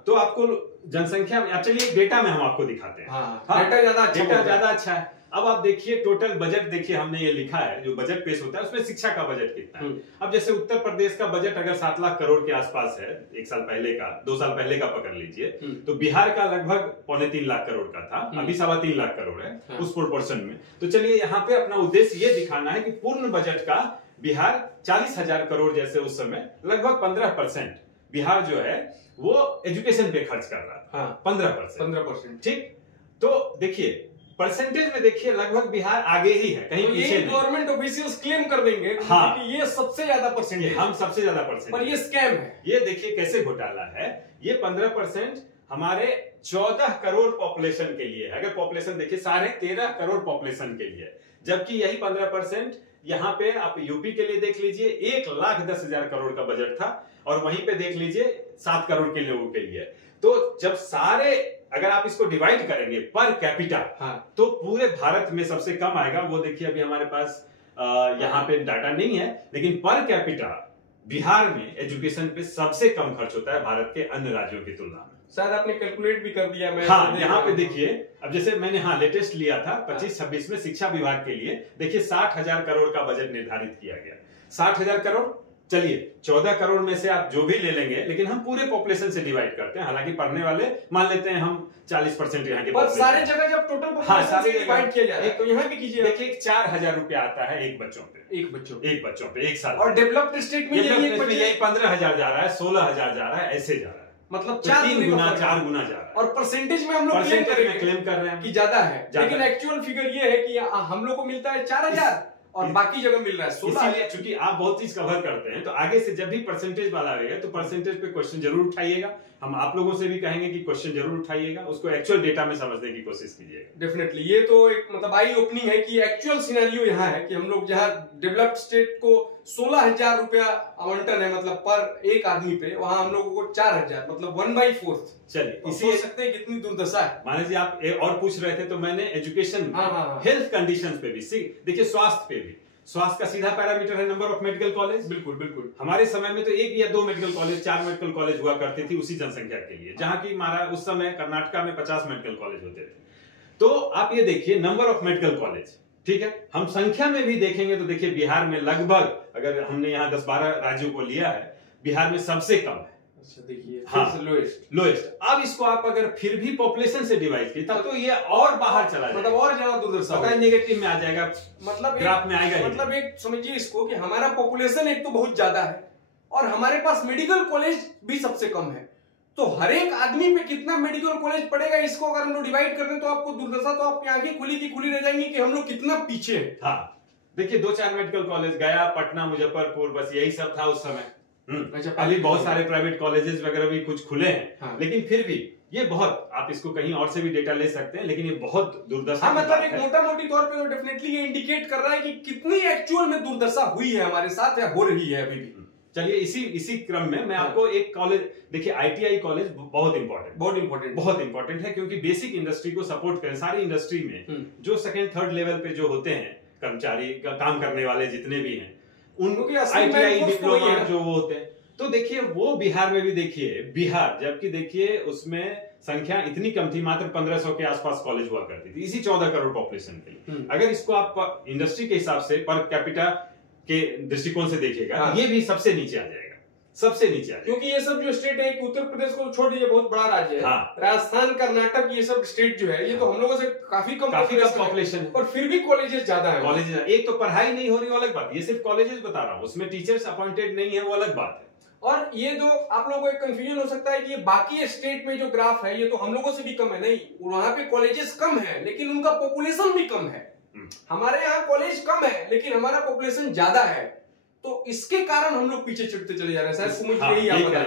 तो आपको जनसंख्या में, चलिए डेटा में हम आपको दिखाते हैं। डेटा ज्यादा अच्छा है। अब आप देखिए टोटल बजट, देखिए हमने ये लिखा है, जो बजट पेश होता है उसमें शिक्षा का बजट कितना है। अब जैसे उत्तर प्रदेश का बजट अगर 7 लाख करोड़ के आसपास है, 1 साल पहले का, 2 साल पहले का पकड़ लीजिए, तो बिहार का लगभग 3.25 लाख करोड़ का था, अभी 3.25 लाख करोड़ है उस प्रोपोर्शन में। तो चलिए यहाँ पे अपना उद्देश्य ये दिखाना है कि पूर्ण बजट का बिहार 40,000 करोड़ जैसे उस समय लगभग 15% बिहार जो है वो एजुकेशन पे खर्च कर रहा था। 15%। ठीक। तो देखिए परसेंटेज में देखिए लगभग बिहार आगे ही है, कहीं तो पीछे नहीं। गवर्नमेंट ऑफिशियल्स क्लेम कर देंगे कि ये सबसे ज्यादा परसेंटेज, हम सबसे ज्यादा परसेंट, पर ये स्कैम है। ये देखिए कैसे घोटाला है। ये 15% हमारे 14 करोड़ पॉपुलेशन के लिए है। अगर पॉपुलेशन देखिए 13.5 करोड़ पॉपुलेशन के लिए, जबकि यही 15% यहाँ पे आप यूपी के लिए देख लीजिए 1,10,000 करोड़ का बजट था, और वहीं पे देख लीजिए 7 करोड़ के लोगों के लिए। तो जब सारे, अगर आप इसको डिवाइड करेंगे पर कैपिटा, तो पूरे भारत में सबसे कम आएगा। वो देखिए अभी हमारे पास यहाँ पे डाटा नहीं है, लेकिन पर कैपिटा बिहार में एजुकेशन पे सबसे कम खर्च होता है भारत के अन्य राज्यों की तुलना में। शायद आपने कैलकुलेट भी कर दिया। मैं यहाँ पे देखिए, अब जैसे मैंने लेटेस्ट लिया था 25-26 में शिक्षा विभाग के लिए, देखिए 60,000 करोड़ का बजट निर्धारित किया गया। 60,000 करोड़, चलिए 14 करोड़ में से आप जो भी ले लेंगे, लेकिन हम पूरे पॉपुलेशन से डिवाइड करते हैं। हालांकि पढ़ने वाले मान लेते हैं हम 40% यहाँ के, पर सारे जगह जब टोटल पॉपुलेशन से डिवाइड किया जाए तो यहाँ भी कीजिए। देखिए 4,000 रुपया आता है एक बच्चों पे, एक साल। और डेवलप्ड स्टेट में यही 15,000 जा रहा है, 16,000 जा रहा है, ऐसे जा रहा है। मतलब 4 गुना जा रहा है। और परसेंटेज में हम लोग क्लेम कर रहे हैं कि ज्यादा है, लेकिन एक्चुअल फिगर ये है कि हम लोग को मिलता है 4,000 और बाकी जगह मिल रहा है 16,000। चूंकि आप बहुत चीज कवर करते हैं, तो आगे से जब भी परसेंटेज वाला आएगा तो परसेंटेज पे क्वेश्चन जरूर उठाइएगा। हम आप लोगों से भी कहेंगे कि क्वेश्चन जरूर उठाइएगा, उसको एक्चुअल डेटा में समझने की कोशिश कीजिएगा। डेफिनेटली ये तो एक मतलब आई ओपनिंग है कि एक्चुअल सिनेरियो यहाँ है कि हम लोग जहाँ डेवलप्ड स्टेट को 16,000 रुपया आवंटन है मतलब पर एक आदमी पे, वहां हम लोगों को 4,000 मतलब 1/4। चलिए इसी हो सकते हैं कितनी दुर्दशा है। माने जी आप और पूछ रहे थे, तो मैंने एजुकेशन, हेल्थ कंडीशंस पे भी, देखिए स्वास्थ्य पे भी, स्वास्थ्य का सीधा पैरामीटर है नंबर ऑफ मेडिकल कॉलेज। बिल्कुल बिल्कुल। हमारे समय में तो 1 या 2 मेडिकल कॉलेज, 4 मेडिकल कॉलेज हुआ करती थी उसी जनसंख्या के लिए, जहां की हमारा उस समय कर्नाटका में 50 मेडिकल कॉलेज होते थे। तो आप ये देखिए नंबर ऑफ मेडिकल कॉलेज, ठीक है, हम संख्या में भी देखेंगे तो देखिए बिहार में लगभग, अगर हमने यहाँ 10-12 राज्यों को लिया है, बिहार में सबसे कम है। अच्छा देखिए, हाँ, लोएस्ट। अब इसको आप अगर फिर भी पॉपुलेशन से डिवाइड किए तब तो ये और बाहर चला जाएगा, मतलब और ज्यादा दुर्दशा, पता है नेगेटिव में आ जाएगा, मतलब ग्राफ में आएगा। मतलब एक समझिए इसको कि हमारा पॉपुलेशन एक तो बहुत ज्यादा है और हमारे पास मेडिकल कॉलेज भी सबसे कम है, तो हर एक आदमी पे कितना मेडिकल कॉलेज पड़ेगा, इसको अगर हम लोग डिवाइड कर दें तो आपको दुर्दशा, तो आपकी आंखें खुली की खुली रह जाएंगी कि हम लोग कितना पीछे हैं। हाँ देखिए 2-4 मेडिकल कॉलेज, गया, पटना, मुजफ्फरपुर, बस यही सब था उस समय। अच्छा, अभी बहुत सारे प्राइवेट कॉलेजेस वगैरह भी कुछ खुले हैं। हाँ। लेकिन फिर भी ये बहुत, आप इसको कहीं और से भी डेटा ले सकते हैं, लेकिन ये बहुत दुर्दशा। हाँ, मतलब एक मोटा मोटी तौर पे तो डेफिनेटली ये इंडिकेट कर रहा है कि कितनी एक्चुअल में दुर्दशा हुई है हमारे साथ या हो रही है अभी भी। चलिए इसी क्रम में मैं आपको एक कॉलेज, देखिए ITI कॉलेज बहुत इंपॉर्टेंट है, क्योंकि बेसिक इंडस्ट्री को सपोर्ट करें। सारी इंडस्ट्री में जो 2nd-3rd लेवल पे जो होते हैं कर्मचारी, काम करने वाले जितने भी हैं, उनको ITI डिप्लोमा जो वो होते हैं, तो देखिए वो बिहार में भी देखिए, बिहार जबकि देखिए उसमें संख्या इतनी कम थी, मात्र 1500 के आसपास कॉलेज हुआ करती थी इसी 14 करोड़ पॉपुलेशन के लिए। अगर इसको आप इंडस्ट्री के हिसाब से पर कैपिटा के दृष्टिकोण से देखिएगा, हाँ। ये भी सबसे नीचे आ जाएगा, सबसे नीचे आ जाएगा, क्योंकि ये सब जो स्टेट है, उत्तर प्रदेश को छोड़ दीजिए, बहुत बड़ा राज्य है। हाँ। राजस्थान, कर्नाटक, ये सब स्टेट जो है, ये तो हम लोगों से काफी कम पॉपुलेशन है, और फिर भी कॉलेजेस ज्यादा है। कॉलेजेस, एक तो पढ़ाई नहीं हो रही वो अलग बात, ये सिर्फ कॉलेजेस बता रहा हूँ, उसमें टीचर्स अपॉइंटेड नहीं है वो अलग बात है। और ये जो आप लोगों को एक कंफ्यूजन हो सकता है कि ये बाकी स्टेट में जो ग्राफ है ये तो हम लोगों से भी कम है, नहीं, वहां पे कॉलेजेस कम है लेकिन उनका पॉपुलेशन भी कम है। हमारे यहाँ कॉलेज कम है लेकिन हमारा पॉपुलेशन ज्यादा है, तो इसके कारण हम लोग पीछे छूटते चले जा रहे हैं। शायद हाँ,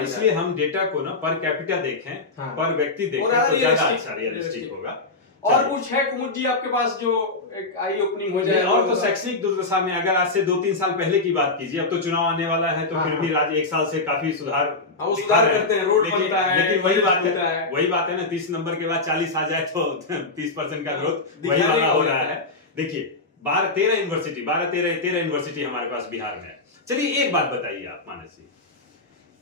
इसलिए हम डेटा को ना पर कैपिटा देखें, हाँ। पर व्यक्ति देखें तो ज्यादा अच्छा रियलिस्टिक होगा। और कुछ है कुमुद जी आपके पास जो एक आई ओपनिंग हो जाए? और तो शैक्षणिक दुर्दशा में अगर आज से 2-3 साल पहले की बात कीजिए, अब तो चुनाव आने वाला है, तो फिर भी राज्य 1 साल से काफी सुधार करते हैं, रोड बनता है, लेकिन वही बात है ना, 30 नंबर के बाद 40 आ जाए तो 30% का ग्रोथ वही वाला हो रहा है। देखिए 12-13 यूनिवर्सिटी हमारे पास बिहार में है। चलिए एक बात बताइए आप मानस जी,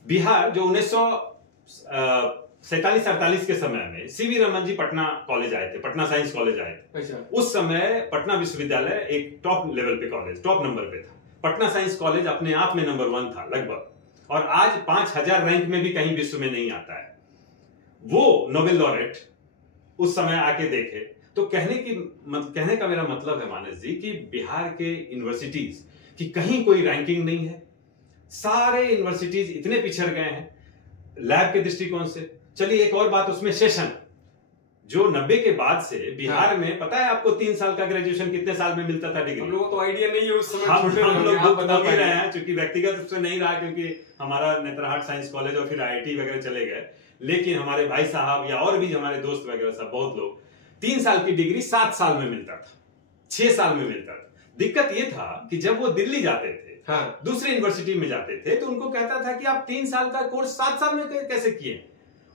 बिहार जो 1947-48 के समय में सीवी रमन जी पटना कॉलेज आए थे, पटना साइंस कॉलेज आए थे। अच्छा। उस समय पटना विश्वविद्यालय एक टॉप लेवल पे कॉलेज, टॉप नंबर पे था। पटना साइंस कॉलेज अपने आप में नंबर 1 था लगभग, और आज 5000 रैंक में भी कहीं विश्व में नहीं आता है। वो नोबेल लॉरेट उस समय आके देखे, तो कहने का मेरा मतलब है मानस जी कि बिहार के यूनिवर्सिटीज की कहीं कोई रैंकिंग नहीं है, सारे यूनिवर्सिटीज इतने पिछड़ गए हैं लैब के दृष्टिकोण से। चलिए एक और बात, उसमें सेशन जो 90 के बाद से बिहार में, पता है आपको 3 साल का ग्रेजुएशन कितने साल में मिलता था डिग्री? हम लोगों को तो आइडिया नहीं है उस समय, हम लोग बता भी रहे हैं, क्योंकि व्यक्तिगत रूप से नहीं रहा, क्योंकि हमारा नेत्रहाट साइंस कॉलेज और फिर IIT वगैरह चले गए, लेकिन हमारे भाई साहब या और भी हमारे दोस्त वगैरह सब बहुत लोग 3 साल की डिग्री 7 साल में मिलता था, 6 साल में मिलता था। दिक्कत ये था कि जब वो दिल्ली जाते थे, हाँ, दूसरी यूनिवर्सिटी में जाते थे, तो उनको कहता था कि आप 3 साल का कोर्स 7 साल में कैसे किए?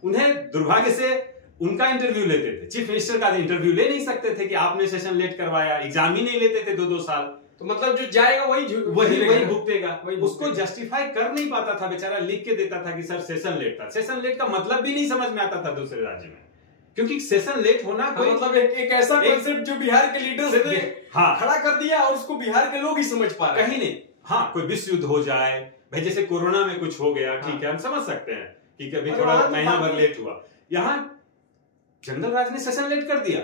उन्हें दुर्भाग्य से उनका इंटरव्यू लेते थे, चीफ मिनिस्टर का इंटरव्यू ले नहीं सकते थे कि आपने सेशन लेट करवाया, एग्जाम ही नहीं लेते थे 2-2 साल। तो मतलब जो जाएगा वही भुगतेगा, उसको जस्टिफाई कर नहीं पाता था बेचारा, लिख के देता था कि सर सेशन लेट था। सेशन लेट का मतलब भी नहीं समझ में आता था दूसरे राज्य में, क्योंकि सेशन लेट होना कोई मतलब एक ऐसा कॉन्सेप्ट जो बिहार के लीडर्स ने खड़ा कर दिया और उसको बिहार के लोग ही समझ पा रहे हैं। कहीं नहीं, हाँ, कोई विश्व युद्ध हो जाए भाई, जैसे कोरोना में कुछ हो गया, ठीक है, हम समझ सकते हैं कि कभी थोड़ा महीना भर लेट हुआ। यहाँ जनरल राज ने सेशन लेट कर दिया,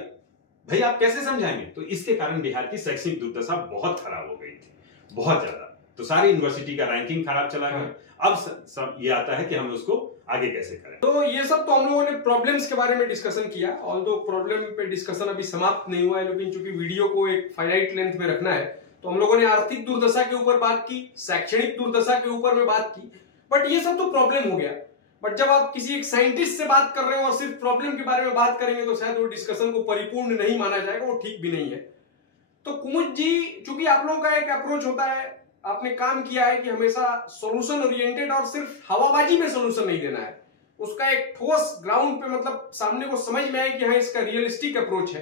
भाई आप कैसे समझाएंगे? तो इसके कारण बिहार की शैक्षणिक दुर्दशा बहुत खराब हो गई थी, बहुत ज्यादा। तो सारी यूनिवर्सिटी का रैंकिंग खराब चला गया। अब सब ये आता है कि हम उसको आगे कैसे करें। तो ये सब तो हम लोगों ने प्रॉब्लम्स के बारे में डिस्कशन किया, ऑल्दो प्रॉब्लम पे डिस्कशन अभी समाप्त नहीं हुआ है, लेकिन चूंकि वीडियो को एक फाइनाइट लेंथ में रखना है, तो हम लोगों ने आर्थिक दुर्दशा के ऊपर बात की, शैक्षणिक दुर्दशा के ऊपर में बात की, बट ये सब तो प्रॉब्लम हो गया। बट जब आप किसी एक साइंटिस्ट से बात कर रहे हो और सिर्फ प्रॉब्लम के बारे में बात करेंगे तो शायद वो डिस्कशन को परिपूर्ण नहीं माना जाएगा, वो ठीक भी नहीं है। तो कुमुद जी, चूंकि आप लोगों का एक अप्रोच होता है, आपने काम किया है कि हमेशा सॉल्यूशन ओरिएंटेड और सिर्फ हवाबाजी में सॉल्यूशन नहीं देना है, उसका एक ठोस ग्राउंड पे मतलब सामने को समझ में आए कि हाँ इसका रियलिस्टिक अप्रोच है।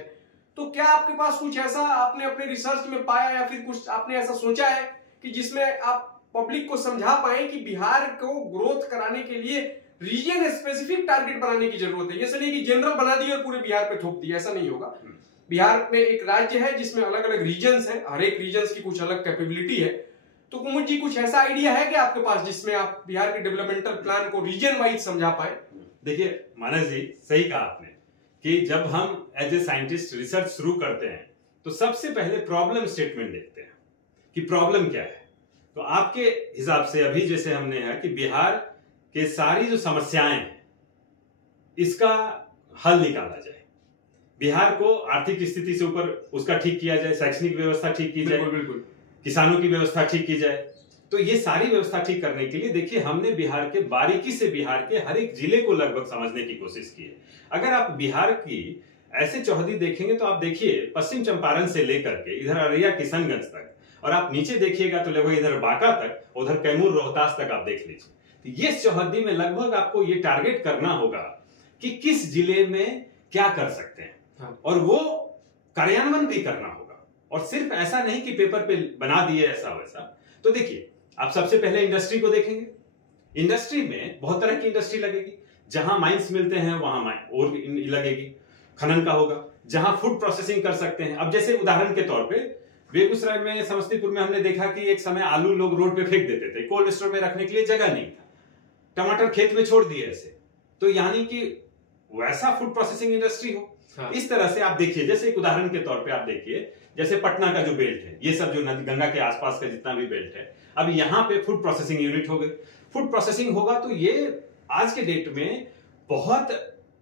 तो क्या आपके पास कुछ ऐसा आपने अपने रिसर्च में पाया या फिर कुछ आपने ऐसा सोचा है कि जिसमें आप पब्लिक को समझा पाए कि बिहार को ग्रोथ कराने के लिए रीजन स्पेसिफिक टारगेट बनाने की जरूरत है? ये नहीं कि जनरल बना दी और पूरे बिहार पे थोप दी, ऐसा नहीं होगा। बिहार में एक राज्य है जिसमें अलग अलग रीजन्स है, हर एक रीजन्स की कुछ अलग कैपेबिलिटी है। तो कुमुद जी, कुछ ऐसा आइडिया है कि आपके पास जिसमें आप बिहार के डेवलपमेंटल प्लान को रीजन वाइज समझा पाए? देखिए मानस जी, सही कहा आपने कि जब हम एज ए साइंटिस्ट रिसर्च शुरू करते हैं तो सबसे पहले प्रॉब्लम स्टेटमेंट देखते हैं कि प्रॉब्लम क्या है। तो आपके हिसाब से अभी जैसे हमने है कि बिहार के सारी जो समस्याएं हैं इसका हल निकाला जाए, बिहार को आर्थिक स्थिति से ऊपर उसका ठीक किया जाए, शैक्षणिक व्यवस्था ठीक की जाए, बिल्कुल किसानों की व्यवस्था ठीक की जाए। तो ये सारी व्यवस्था ठीक करने के लिए देखिए हमने बिहार के बारीकी से बिहार के हर एक जिले को लगभग समझने की कोशिश की है। अगर आप बिहार की ऐसे चौहदी देखेंगे तो आप देखिए पश्चिम चंपारण से लेकर के इधर अररिया किशनगंज तक, और आप नीचे देखिएगा तो लगभग इधर बांका तक, उधर कैमूर रोहतास तक आप देख लीजिए। तो ये चौहदी में लगभग आपको ये टारगेट करना होगा कि किस जिले में क्या कर सकते हैं और वो कार्यान्वयन भी करना होगा, और सिर्फ ऐसा नहीं कि पेपर पे बना दिए ऐसा वैसा। तो देखिए आप सबसे पहले इंडस्ट्री को देखेंगे। इंडस्ट्री में बहुत तरह की इंडस्ट्री लगेगी, जहां माइंस मिलते हैं वहां और लगेगी, खनन का होगा, जहां फूड प्रोसेसिंग कर सकते हैं। अब जैसे उदाहरण के तौर पे बेगूसराय में, समस्तीपुर में हमने देखा कि एक समय आलू लोग रोड पे फेंक देते थे, कोल्ड स्टोर में रखने के लिए जगह नहीं था, टमाटर खेत में छोड़ दिए ऐसे। तो यानी कि वैसा फूड प्रोसेसिंग इंडस्ट्री हो। हाँ। इस तरह से आप देखिए, जैसे एक उदाहरण के तौर पे आप देखिए जैसे पटना का जो बेल्ट है, ये सब जो नदी गंगा के आसपास का जितना भी बेल्ट है, अब यहाँ पे फूड प्रोसेसिंग यूनिट हो गई। फूड प्रोसेसिंग होगा तो ये आज के डेट में बहुत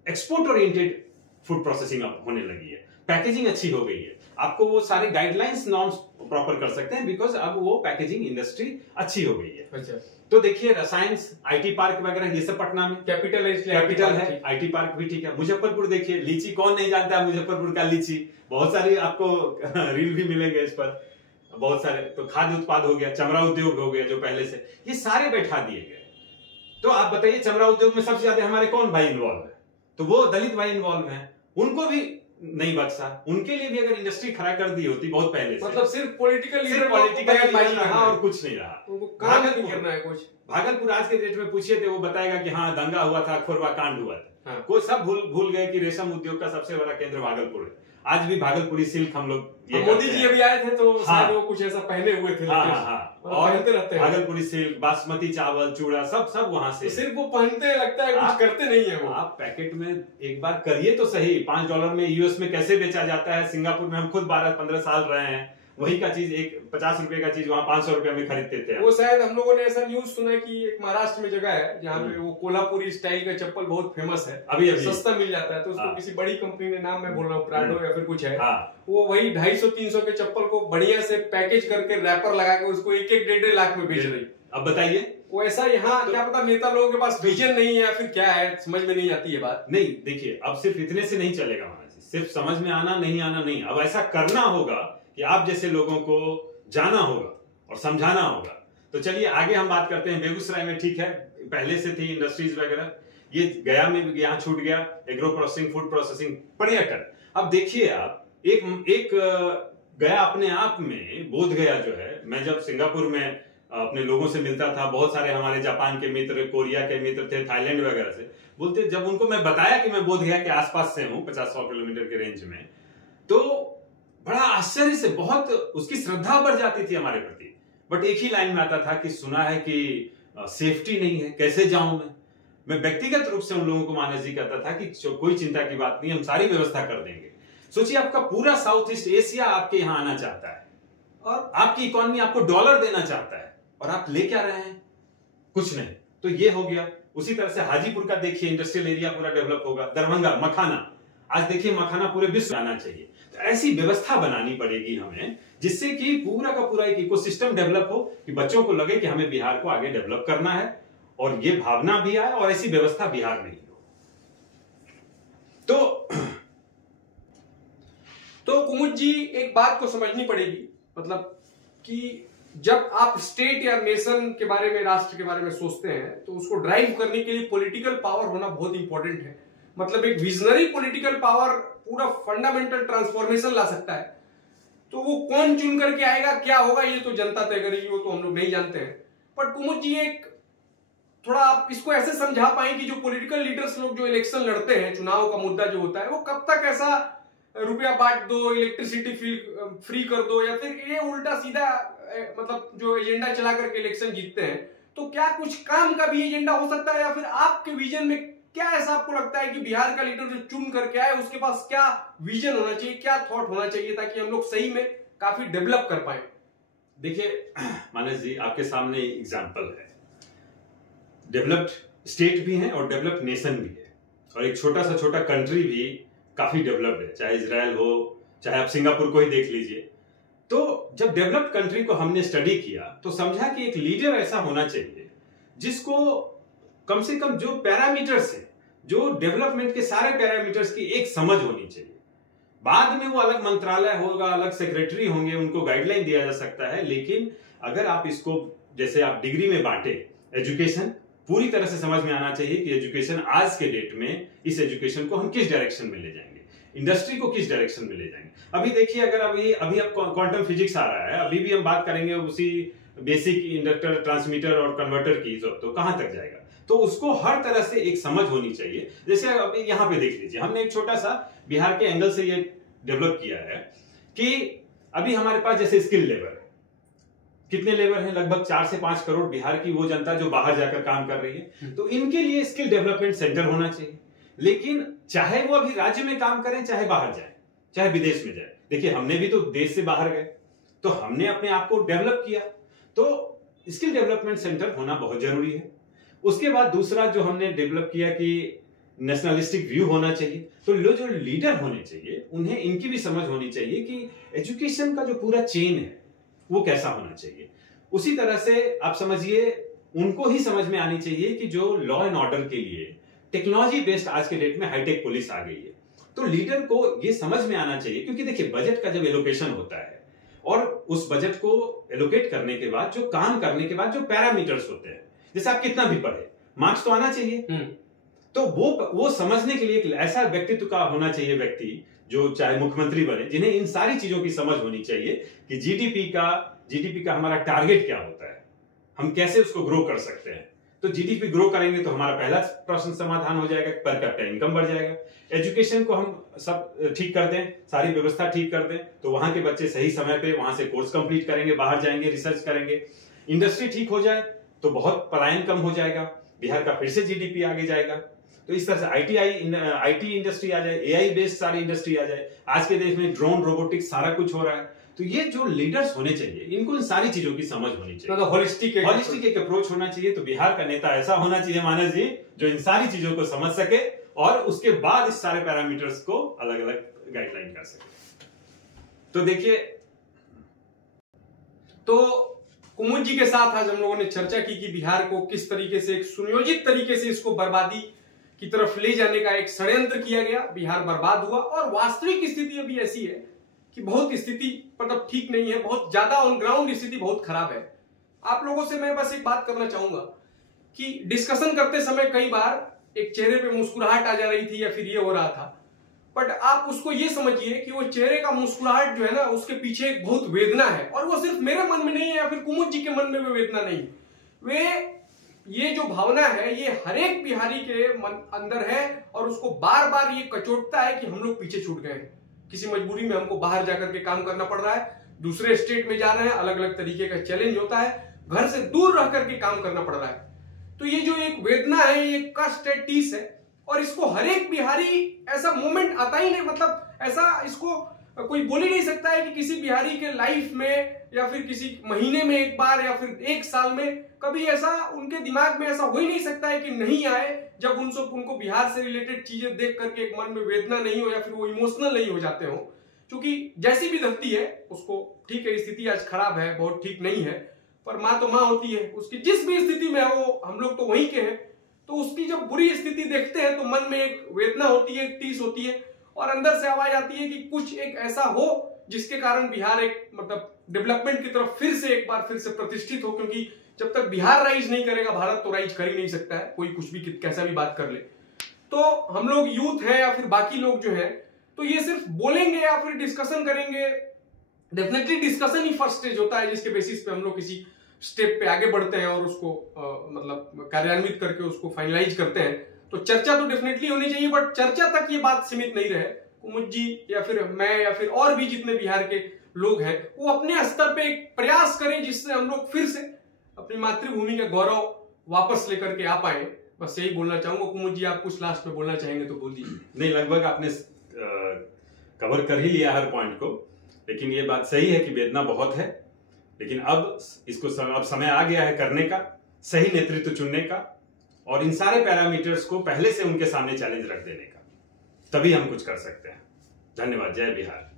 एक्सपोर्ट ओरिएंटेड फूड प्रोसेसिंग होने लगी है, पैकेजिंग अच्छी हो गई है, आपको वो सारे गाइडलाइंस नॉर्म्स प्रॉपर कर सकते हैं बिकॉज अब वो पैकेजिंग इंडस्ट्री अच्छी हो गई है। अच्छा। तो देखिए रसायन आईटी पार्क वगैरह ये सब पटना में कैपिटल है, आईटी पार्क भी ठीक है। मुजफ्फरपुर देखिए, लीची कौन नहीं जानता है मुजफ्फरपुर का लीची, बहुत सारी आपको रील भी मिलेंगे इस पर, बहुत सारे। तो खाद्य उत्पाद हो गया, चमड़ा उद्योग हो गया जो पहले से, ये सारे बैठा दिए गए। तो आप बताइए चमड़ा उद्योग में सबसे ज्यादा हमारे कौन भाई इन्वॉल्व है? तो वो दलित भाई इन्वॉल्व है, उनको भी नहीं बख्शा। उनके लिए भी अगर इंडस्ट्री खड़ा कर दी होती बहुत पहले से, मतलब सिर्फ पॉलिटिकल रहा और कुछ नहीं रहा। करना है कुछ। भागलपुर आज के डेट में पूछिए थे, वो बताएगा कि हाँ दंगा हुआ था, खोरवा कांड हुआ था। हाँ। कोई सब भूल गए कि रेशम उद्योग का सबसे बड़ा केंद्र भागलपुर है। आज भी भागलपुरी सिल्क हम लोग, मोदी जी अभी आए थे तो शायद वो कुछ ऐसा पहने हुए थे। और पहनते रहते हैं भागलपुरी सिल्क, बासमती चावल, चूड़ा, सब वहां से। तो सिर्फ वो पहनते लगता है, कुछ करते नहीं है वो। आप पैकेट में एक बार करिए तो सही, $5 में यूएस में कैसे बेचा जाता है। सिंगापुर में हम खुद 12-15 साल रहे हैं, वही का चीज एक 50 रुपए का चीज वहाँ 500 रुपए में खरीदते थे। वो शायद हम लोगों ने ऐसा न्यूज सुना कि एक महाराष्ट्र में जगह है जहाँ पे वो कोल्हापुरी स्टाइल का चप्पल बहुत फेमस है, अभी सस्ता मिल जाता है। तो उसको किसी बड़ी कंपनी ने, नाम मैं बोल रहा हूँ, प्राडो या फिर कुछ है, वो वही 250-300 के चप्पल को बढ़िया से पैकेज करके रैपर लगा के उसको 1-1.5 लाख में बेच रही। अब बताइए वो ऐसा यहाँ क्या पता नेता लोगों के पास विजन नहीं है या फिर क्या है, समझ में नहीं आती है बात। नहीं देखिए, अब सिर्फ इतने से नहीं चलेगा महाराज, सिर्फ समझ में आना नहीं, अब ऐसा करना होगा कि आप जैसे लोगों को जाना होगा और समझाना होगा। तो चलिए आगे हम बात करते हैं। बेगूसराय में ठीक है, पहले से थी इंडस्ट्रीज वगैरह, ये गया में भी यहाँ छूट गया, एग्रो प्रोसेसिंग, फूड प्रोसेसिंग, पर्यटन। अब देखिए आप एक गया अपने आप में, बोध गया जो है, मैं जब सिंगापुर में अपने लोगों से मिलता था, बहुत सारे हमारे जापान के मित्र, कोरिया के मित्र थे, थाईलैंड वगैरह से, बोलते जब उनको मैं बताया कि मैं बोध गया के आसपास से हूँ, 50-100 किलोमीटर के रेंज में, तो बड़ा आश्चर्य से बहुत उसकी श्रद्धा बढ़ जाती थी हमारे प्रति। बट एक ही लाइन में आता था कि सुना है कि सेफ्टी नहीं है, कैसे जाऊं मैं व्यक्तिगत रूप से उन लोगों को मानस जी कहता था कि कोई चिंता की बात नहीं, हम सारी व्यवस्था कर देंगे। सोचिए आपका पूरा साउथ ईस्ट एशिया आपके यहाँ आना चाहता है और आपकी इकोनॉमी आपको $1 देना चाहता है, और आप ले क्या रहे हैं? कुछ नहीं। तो ये हो गया। उसी तरह से हाजीपुर का देखिए, इंडस्ट्रियल एरिया पूरा डेवलप होगा। दरभंगा, मखाना, आज देखिए मखाना पूरे विश्व आना चाहिए। तो ऐसी व्यवस्था बनानी पड़ेगी हमें जिससे कि पूरा का पूरा एक इकोसिस्टम डेवलप हो, कि बच्चों को लगे कि हमें बिहार को आगे डेवलप करना है, और ये भावना भी आए और ऐसी व्यवस्था बिहार में ही हो। तो कुमुद जी एक बात को समझनी पड़ेगी, मतलब कि जब आप स्टेट या नेशन के बारे में, राष्ट्र के बारे में सोचते हैं तो उसको ड्राइव करने के लिए पॉलिटिकल पावर होना बहुत इंपॉर्टेंट है। मतलब एक विजनरी पॉलिटिकल पावर पूरा फंडामेंटल ट्रांसफॉर्मेशन ला सकता है, तो वो कौन चुन करके आएगा, क्या होगा, ये तो जनता तय करेगी, वो तो हम लोग नहीं जानते हैं। पर कुमुद जी, एक थोड़ा आप इसको ऐसे समझा पाए कि जो पॉलिटिकल लीडर्स लोग जो इलेक्शन लड़ते हैं, चुनाव का मुद्दा जो होता है, वो कब तक ऐसा रुपया बांट दो, इलेक्ट्रिसिटी फ्री कर दो, या फिर ये उल्टा सीधा मतलब जो एजेंडा चला करके इलेक्शन जीतते हैं, तो क्या कुछ काम का भी एजेंडा हो सकता है, या फिर आपके विजन में क्या ऐसा आपको लगता है कि बिहार का लीडर जो चुन करके आए उसके पास क्या विजन होना चाहिए, क्या थॉट होना चाहिए, ताकि हम लोग सही में काफी डेवलप कर पाए? देखिए मानस जी, आपके सामने एग्जाम्पल है, डेवलप्ड स्टेट भी है और डेवलप्ड नेशन भी है, और एक छोटा कंट्री भी काफी डेवलप्ड है, चाहे इजराइल हो, चाहे आप सिंगापुर को ही देख लीजिए। तो जब डेवलप्ड कंट्री को हमने स्टडी किया तो समझा कि एक लीडर ऐसा होना चाहिए जिसको कम से कम जो पैरामीटर्स है, जो डेवलपमेंट के सारे पैरामीटर्स की एक समझ होनी चाहिए। बाद में वो अलग मंत्रालय होगा, अलग सेक्रेटरी होंगे, उनको गाइडलाइन दिया जा सकता है, लेकिन अगर आप इसको जैसे आप डिग्री में बांटे, एजुकेशन पूरी तरह से समझ में आना चाहिए कि एजुकेशन आज के डेट में, इस एजुकेशन को हम किस डायरेक्शन में ले जाएंगे, इंडस्ट्री को किस डायरेक्शन में ले जाएंगे। अभी देखिए, अगर अभी अब क्वांटम फिजिक्स आ रहा है, अभी भी हम बात करेंगे उसी बेसिक इंडक्टर, ट्रांसमीटर और कन्वर्टर की, तो कहां तक जाएगा। तो उसको हर तरह से एक समझ होनी चाहिए। जैसे अभी यहाँ पे देख लीजिए, हमने एक छोटा सा बिहार के एंगल से ये डेवलप किया है कि अभी हमारे पास जैसे स्किल लेबर है, कितने लेबर हैं, लगभग 4 से 5 करोड़ बिहार की वो जनता जो बाहर जाकर काम कर रही है, तो इनके लिए स्किल डेवलपमेंट सेंटर होना चाहिए। लेकिन चाहे वो अभी राज्य में काम करें, चाहे बाहर जाए, चाहे विदेश में जाए, देखिए हमने भी तो देश से बाहर गए, तो हमने अपने आप को डेवलप किया, तो स्किल डेवलपमेंट सेंटर होना बहुत जरूरी है। उसके बाद दूसरा जो हमने डेवलप किया कि नेशनलिस्टिक व्यू होना चाहिए, तो जो लीडर होने चाहिए उन्हें इनकी भी समझ होनी चाहिए कि एजुकेशन का जो पूरा चेन है वो कैसा होना चाहिए। उसी तरह से आप समझिए, उनको ही समझ में आनी चाहिए कि जो लॉ एंड ऑर्डर के लिए टेक्नोलॉजी बेस्ड आज के डेट में हाईटेक पुलिस आ गई है, तो लीडर को ये समझ में आना चाहिए, क्योंकि देखिए बजट का जब एलोकेशन होता है और उस बजट को एलोकेट करने के बाद जो काम करने के बाद जो पैरामीटर्स होते हैं, जैसे आप कितना भी पढ़े, मार्क्स तो आना चाहिए, तो वो समझने के लिए एक ऐसा व्यक्तित्व का होना चाहिए, व्यक्ति जो चाहे मुख्यमंत्री बने, जिन्हें इन सारी चीजों की समझ होनी चाहिए कि जीडीपी का हमारा टारगेट क्या होता है, हम कैसे उसको ग्रो कर सकते हैं। तो जीडीपी ग्रो करेंगे तो हमारा पहला प्रश्न समाधान हो जाएगा, पर कैपिटा इनकम बढ़ जाएगा। एजुकेशन को हम सब ठीक कर दें, सारी व्यवस्था ठीक कर दें, तो वहां के बच्चे सही समय पे वहां से कोर्स कंप्लीट करेंगे, बाहर जाएंगे, रिसर्च करेंगे। इंडस्ट्री ठीक हो जाए तो बहुत पलायन कम हो जाएगा, बिहार का फिर से जीडीपी आगे जाएगा। तो इस तरह से आईटी इंडस्ट्री आ जाए, एआई बेस्ड सारी इंडस्ट्री आ जाए। आज के देश में ड्रोन, रोबोटिक्स सारा कुछ हो रहा है। तो ये जो लीडर्स होने चाहिए, इनको इन सारी चीजों की समझ होनी चाहिए, मतलब होलिस्टिक एक अप्रोच होना चाहिए। तो बिहार का नेता ऐसा होना चाहिए मानस जी, जो इन सारी चीजों को समझ सके और उसके बाद इस सारे पैरामीटर्स को अलग अलग गाइडलाइन कर सके। तो देखिए, तो कुमुद जी के साथ आज हम लोगों ने चर्चा की कि बिहार को किस तरीके से, एक सुनियोजित तरीके से इसको बर्बादी की तरफ ले जाने का एक षड्यंत्र किया गया, बिहार बर्बाद हुआ। और वास्तविक स्थिति अभी ऐसी है कि बहुत स्थिति मतलब ठीक नहीं है, बहुत ज्यादा ऑन ग्राउंड स्थिति बहुत खराब है। आप लोगों से मैं बस एक बात करना चाहूंगा कि डिस्कशन करते समय कई बार एक चेहरे पे मुस्कुराहट आ जा रही थी या फिर ये हो रहा था, बट आप उसको ये समझिए कि वो चेहरे का मुस्कुराहट जो है ना, उसके पीछे एक बहुत वेदना है, और वो सिर्फ मेरे मन में नहीं है या फिर कुमुद जी के मन में वो वेदना नहीं, वे ये जो भावना है ये हर एक बिहारी के मन अंदर है, और उसको बार बार ये कचोटता है कि हम लोग पीछे छूट गए हैं। किसी मजबूरी में हमको बाहर जाकर के काम करना पड़ रहा है, दूसरे स्टेट में जा रहे हैं, अलग अलग तरीके का चैलेंज होता है, घर से दूर रह करके काम करना पड़ रहा है। तो ये जो एक वेदना है, ये कष्ट है, टीस है, और इसको हर एक बिहारी, ऐसा मोमेंट आता ही नहीं, मतलब ऐसा इसको कोई बोल ही नहीं सकता है कि किसी बिहारी के लाइफ में या फिर किसी महीने में एक बार या फिर एक साल में कभी ऐसा उनके दिमाग में ऐसा हो ही नहीं सकता है कि नहीं आए जब उनको बिहार से रिलेटेड चीजें देख करके एक मन में वेदना नहीं हो या फिर वो इमोशनल नहीं हो जाते हो। क्योंकि जैसी भी धरती है उसको, ठीक है स्थिति आज खराब है, बहुत ठीक नहीं है, पर माँ तो माँ होती है, उसकी जिस भी स्थिति में है वो, हम लोग तो वहीं के हैं, तो उसकी जब बुरी स्थिति देखते हैं तो मन में एक वेदना होती है, एक टीस होती है, और अंदर से आवाज आती है कि कुछ एक ऐसा हो जिसके कारण बिहार एक मतलब डेवलपमेंट की तरफ फिर से एक बार फिर से प्रतिष्ठित हो। क्योंकि जब तक बिहार राइज नहीं करेगा, भारत तो राइज कर ही नहीं सकता है, कोई कुछ भी कैसा भी बात कर ले। तो हम लोग यूथ हैं या फिर बाकी लोग जो हैं, तो ये सिर्फ बोलेंगे या फिर डिस्कशन करेंगे, डेफिनेटली डिस्कशन ही फर्स्ट स्टेज होता है जिसके बेसिस पे हम लोग किसी स्टेप पे आगे बढ़ते हैं और उसको मतलब कार्यान्वित करके उसको फाइनलाइज करते हैं। तो चर्चा तो डेफिनेटली होनी चाहिए, बट चर्चा तक ये बात सीमित नहीं रहे। कुमुद जी या फिर मैं या फिर और भी जितने बिहार के लोग हैं वो अपने स्तर पे एक प्रयास करें जिससे हम लोग फिर से अपनी मातृभूमि का गौरव वापस लेकर के आ पाए। बस यही बोलना चाहूंगा। कुमुद जी आप कुछ लास्ट में बोलना चाहेंगे तो बोल दीजिए। नहीं, लगभग आपने कवर कर ही लिया हर पॉइंट को, लेकिन ये बात सही है कि वेदना बहुत है, लेकिन अब इसको अब समय आ गया है करने का, सही नेतृत्व चुनने का और इन सारे पैरामीटर्स को पहले से उनके सामने चैलेंज रख देने का, तभी हम कुछ कर सकते हैं। धन्यवाद। जय बिहार।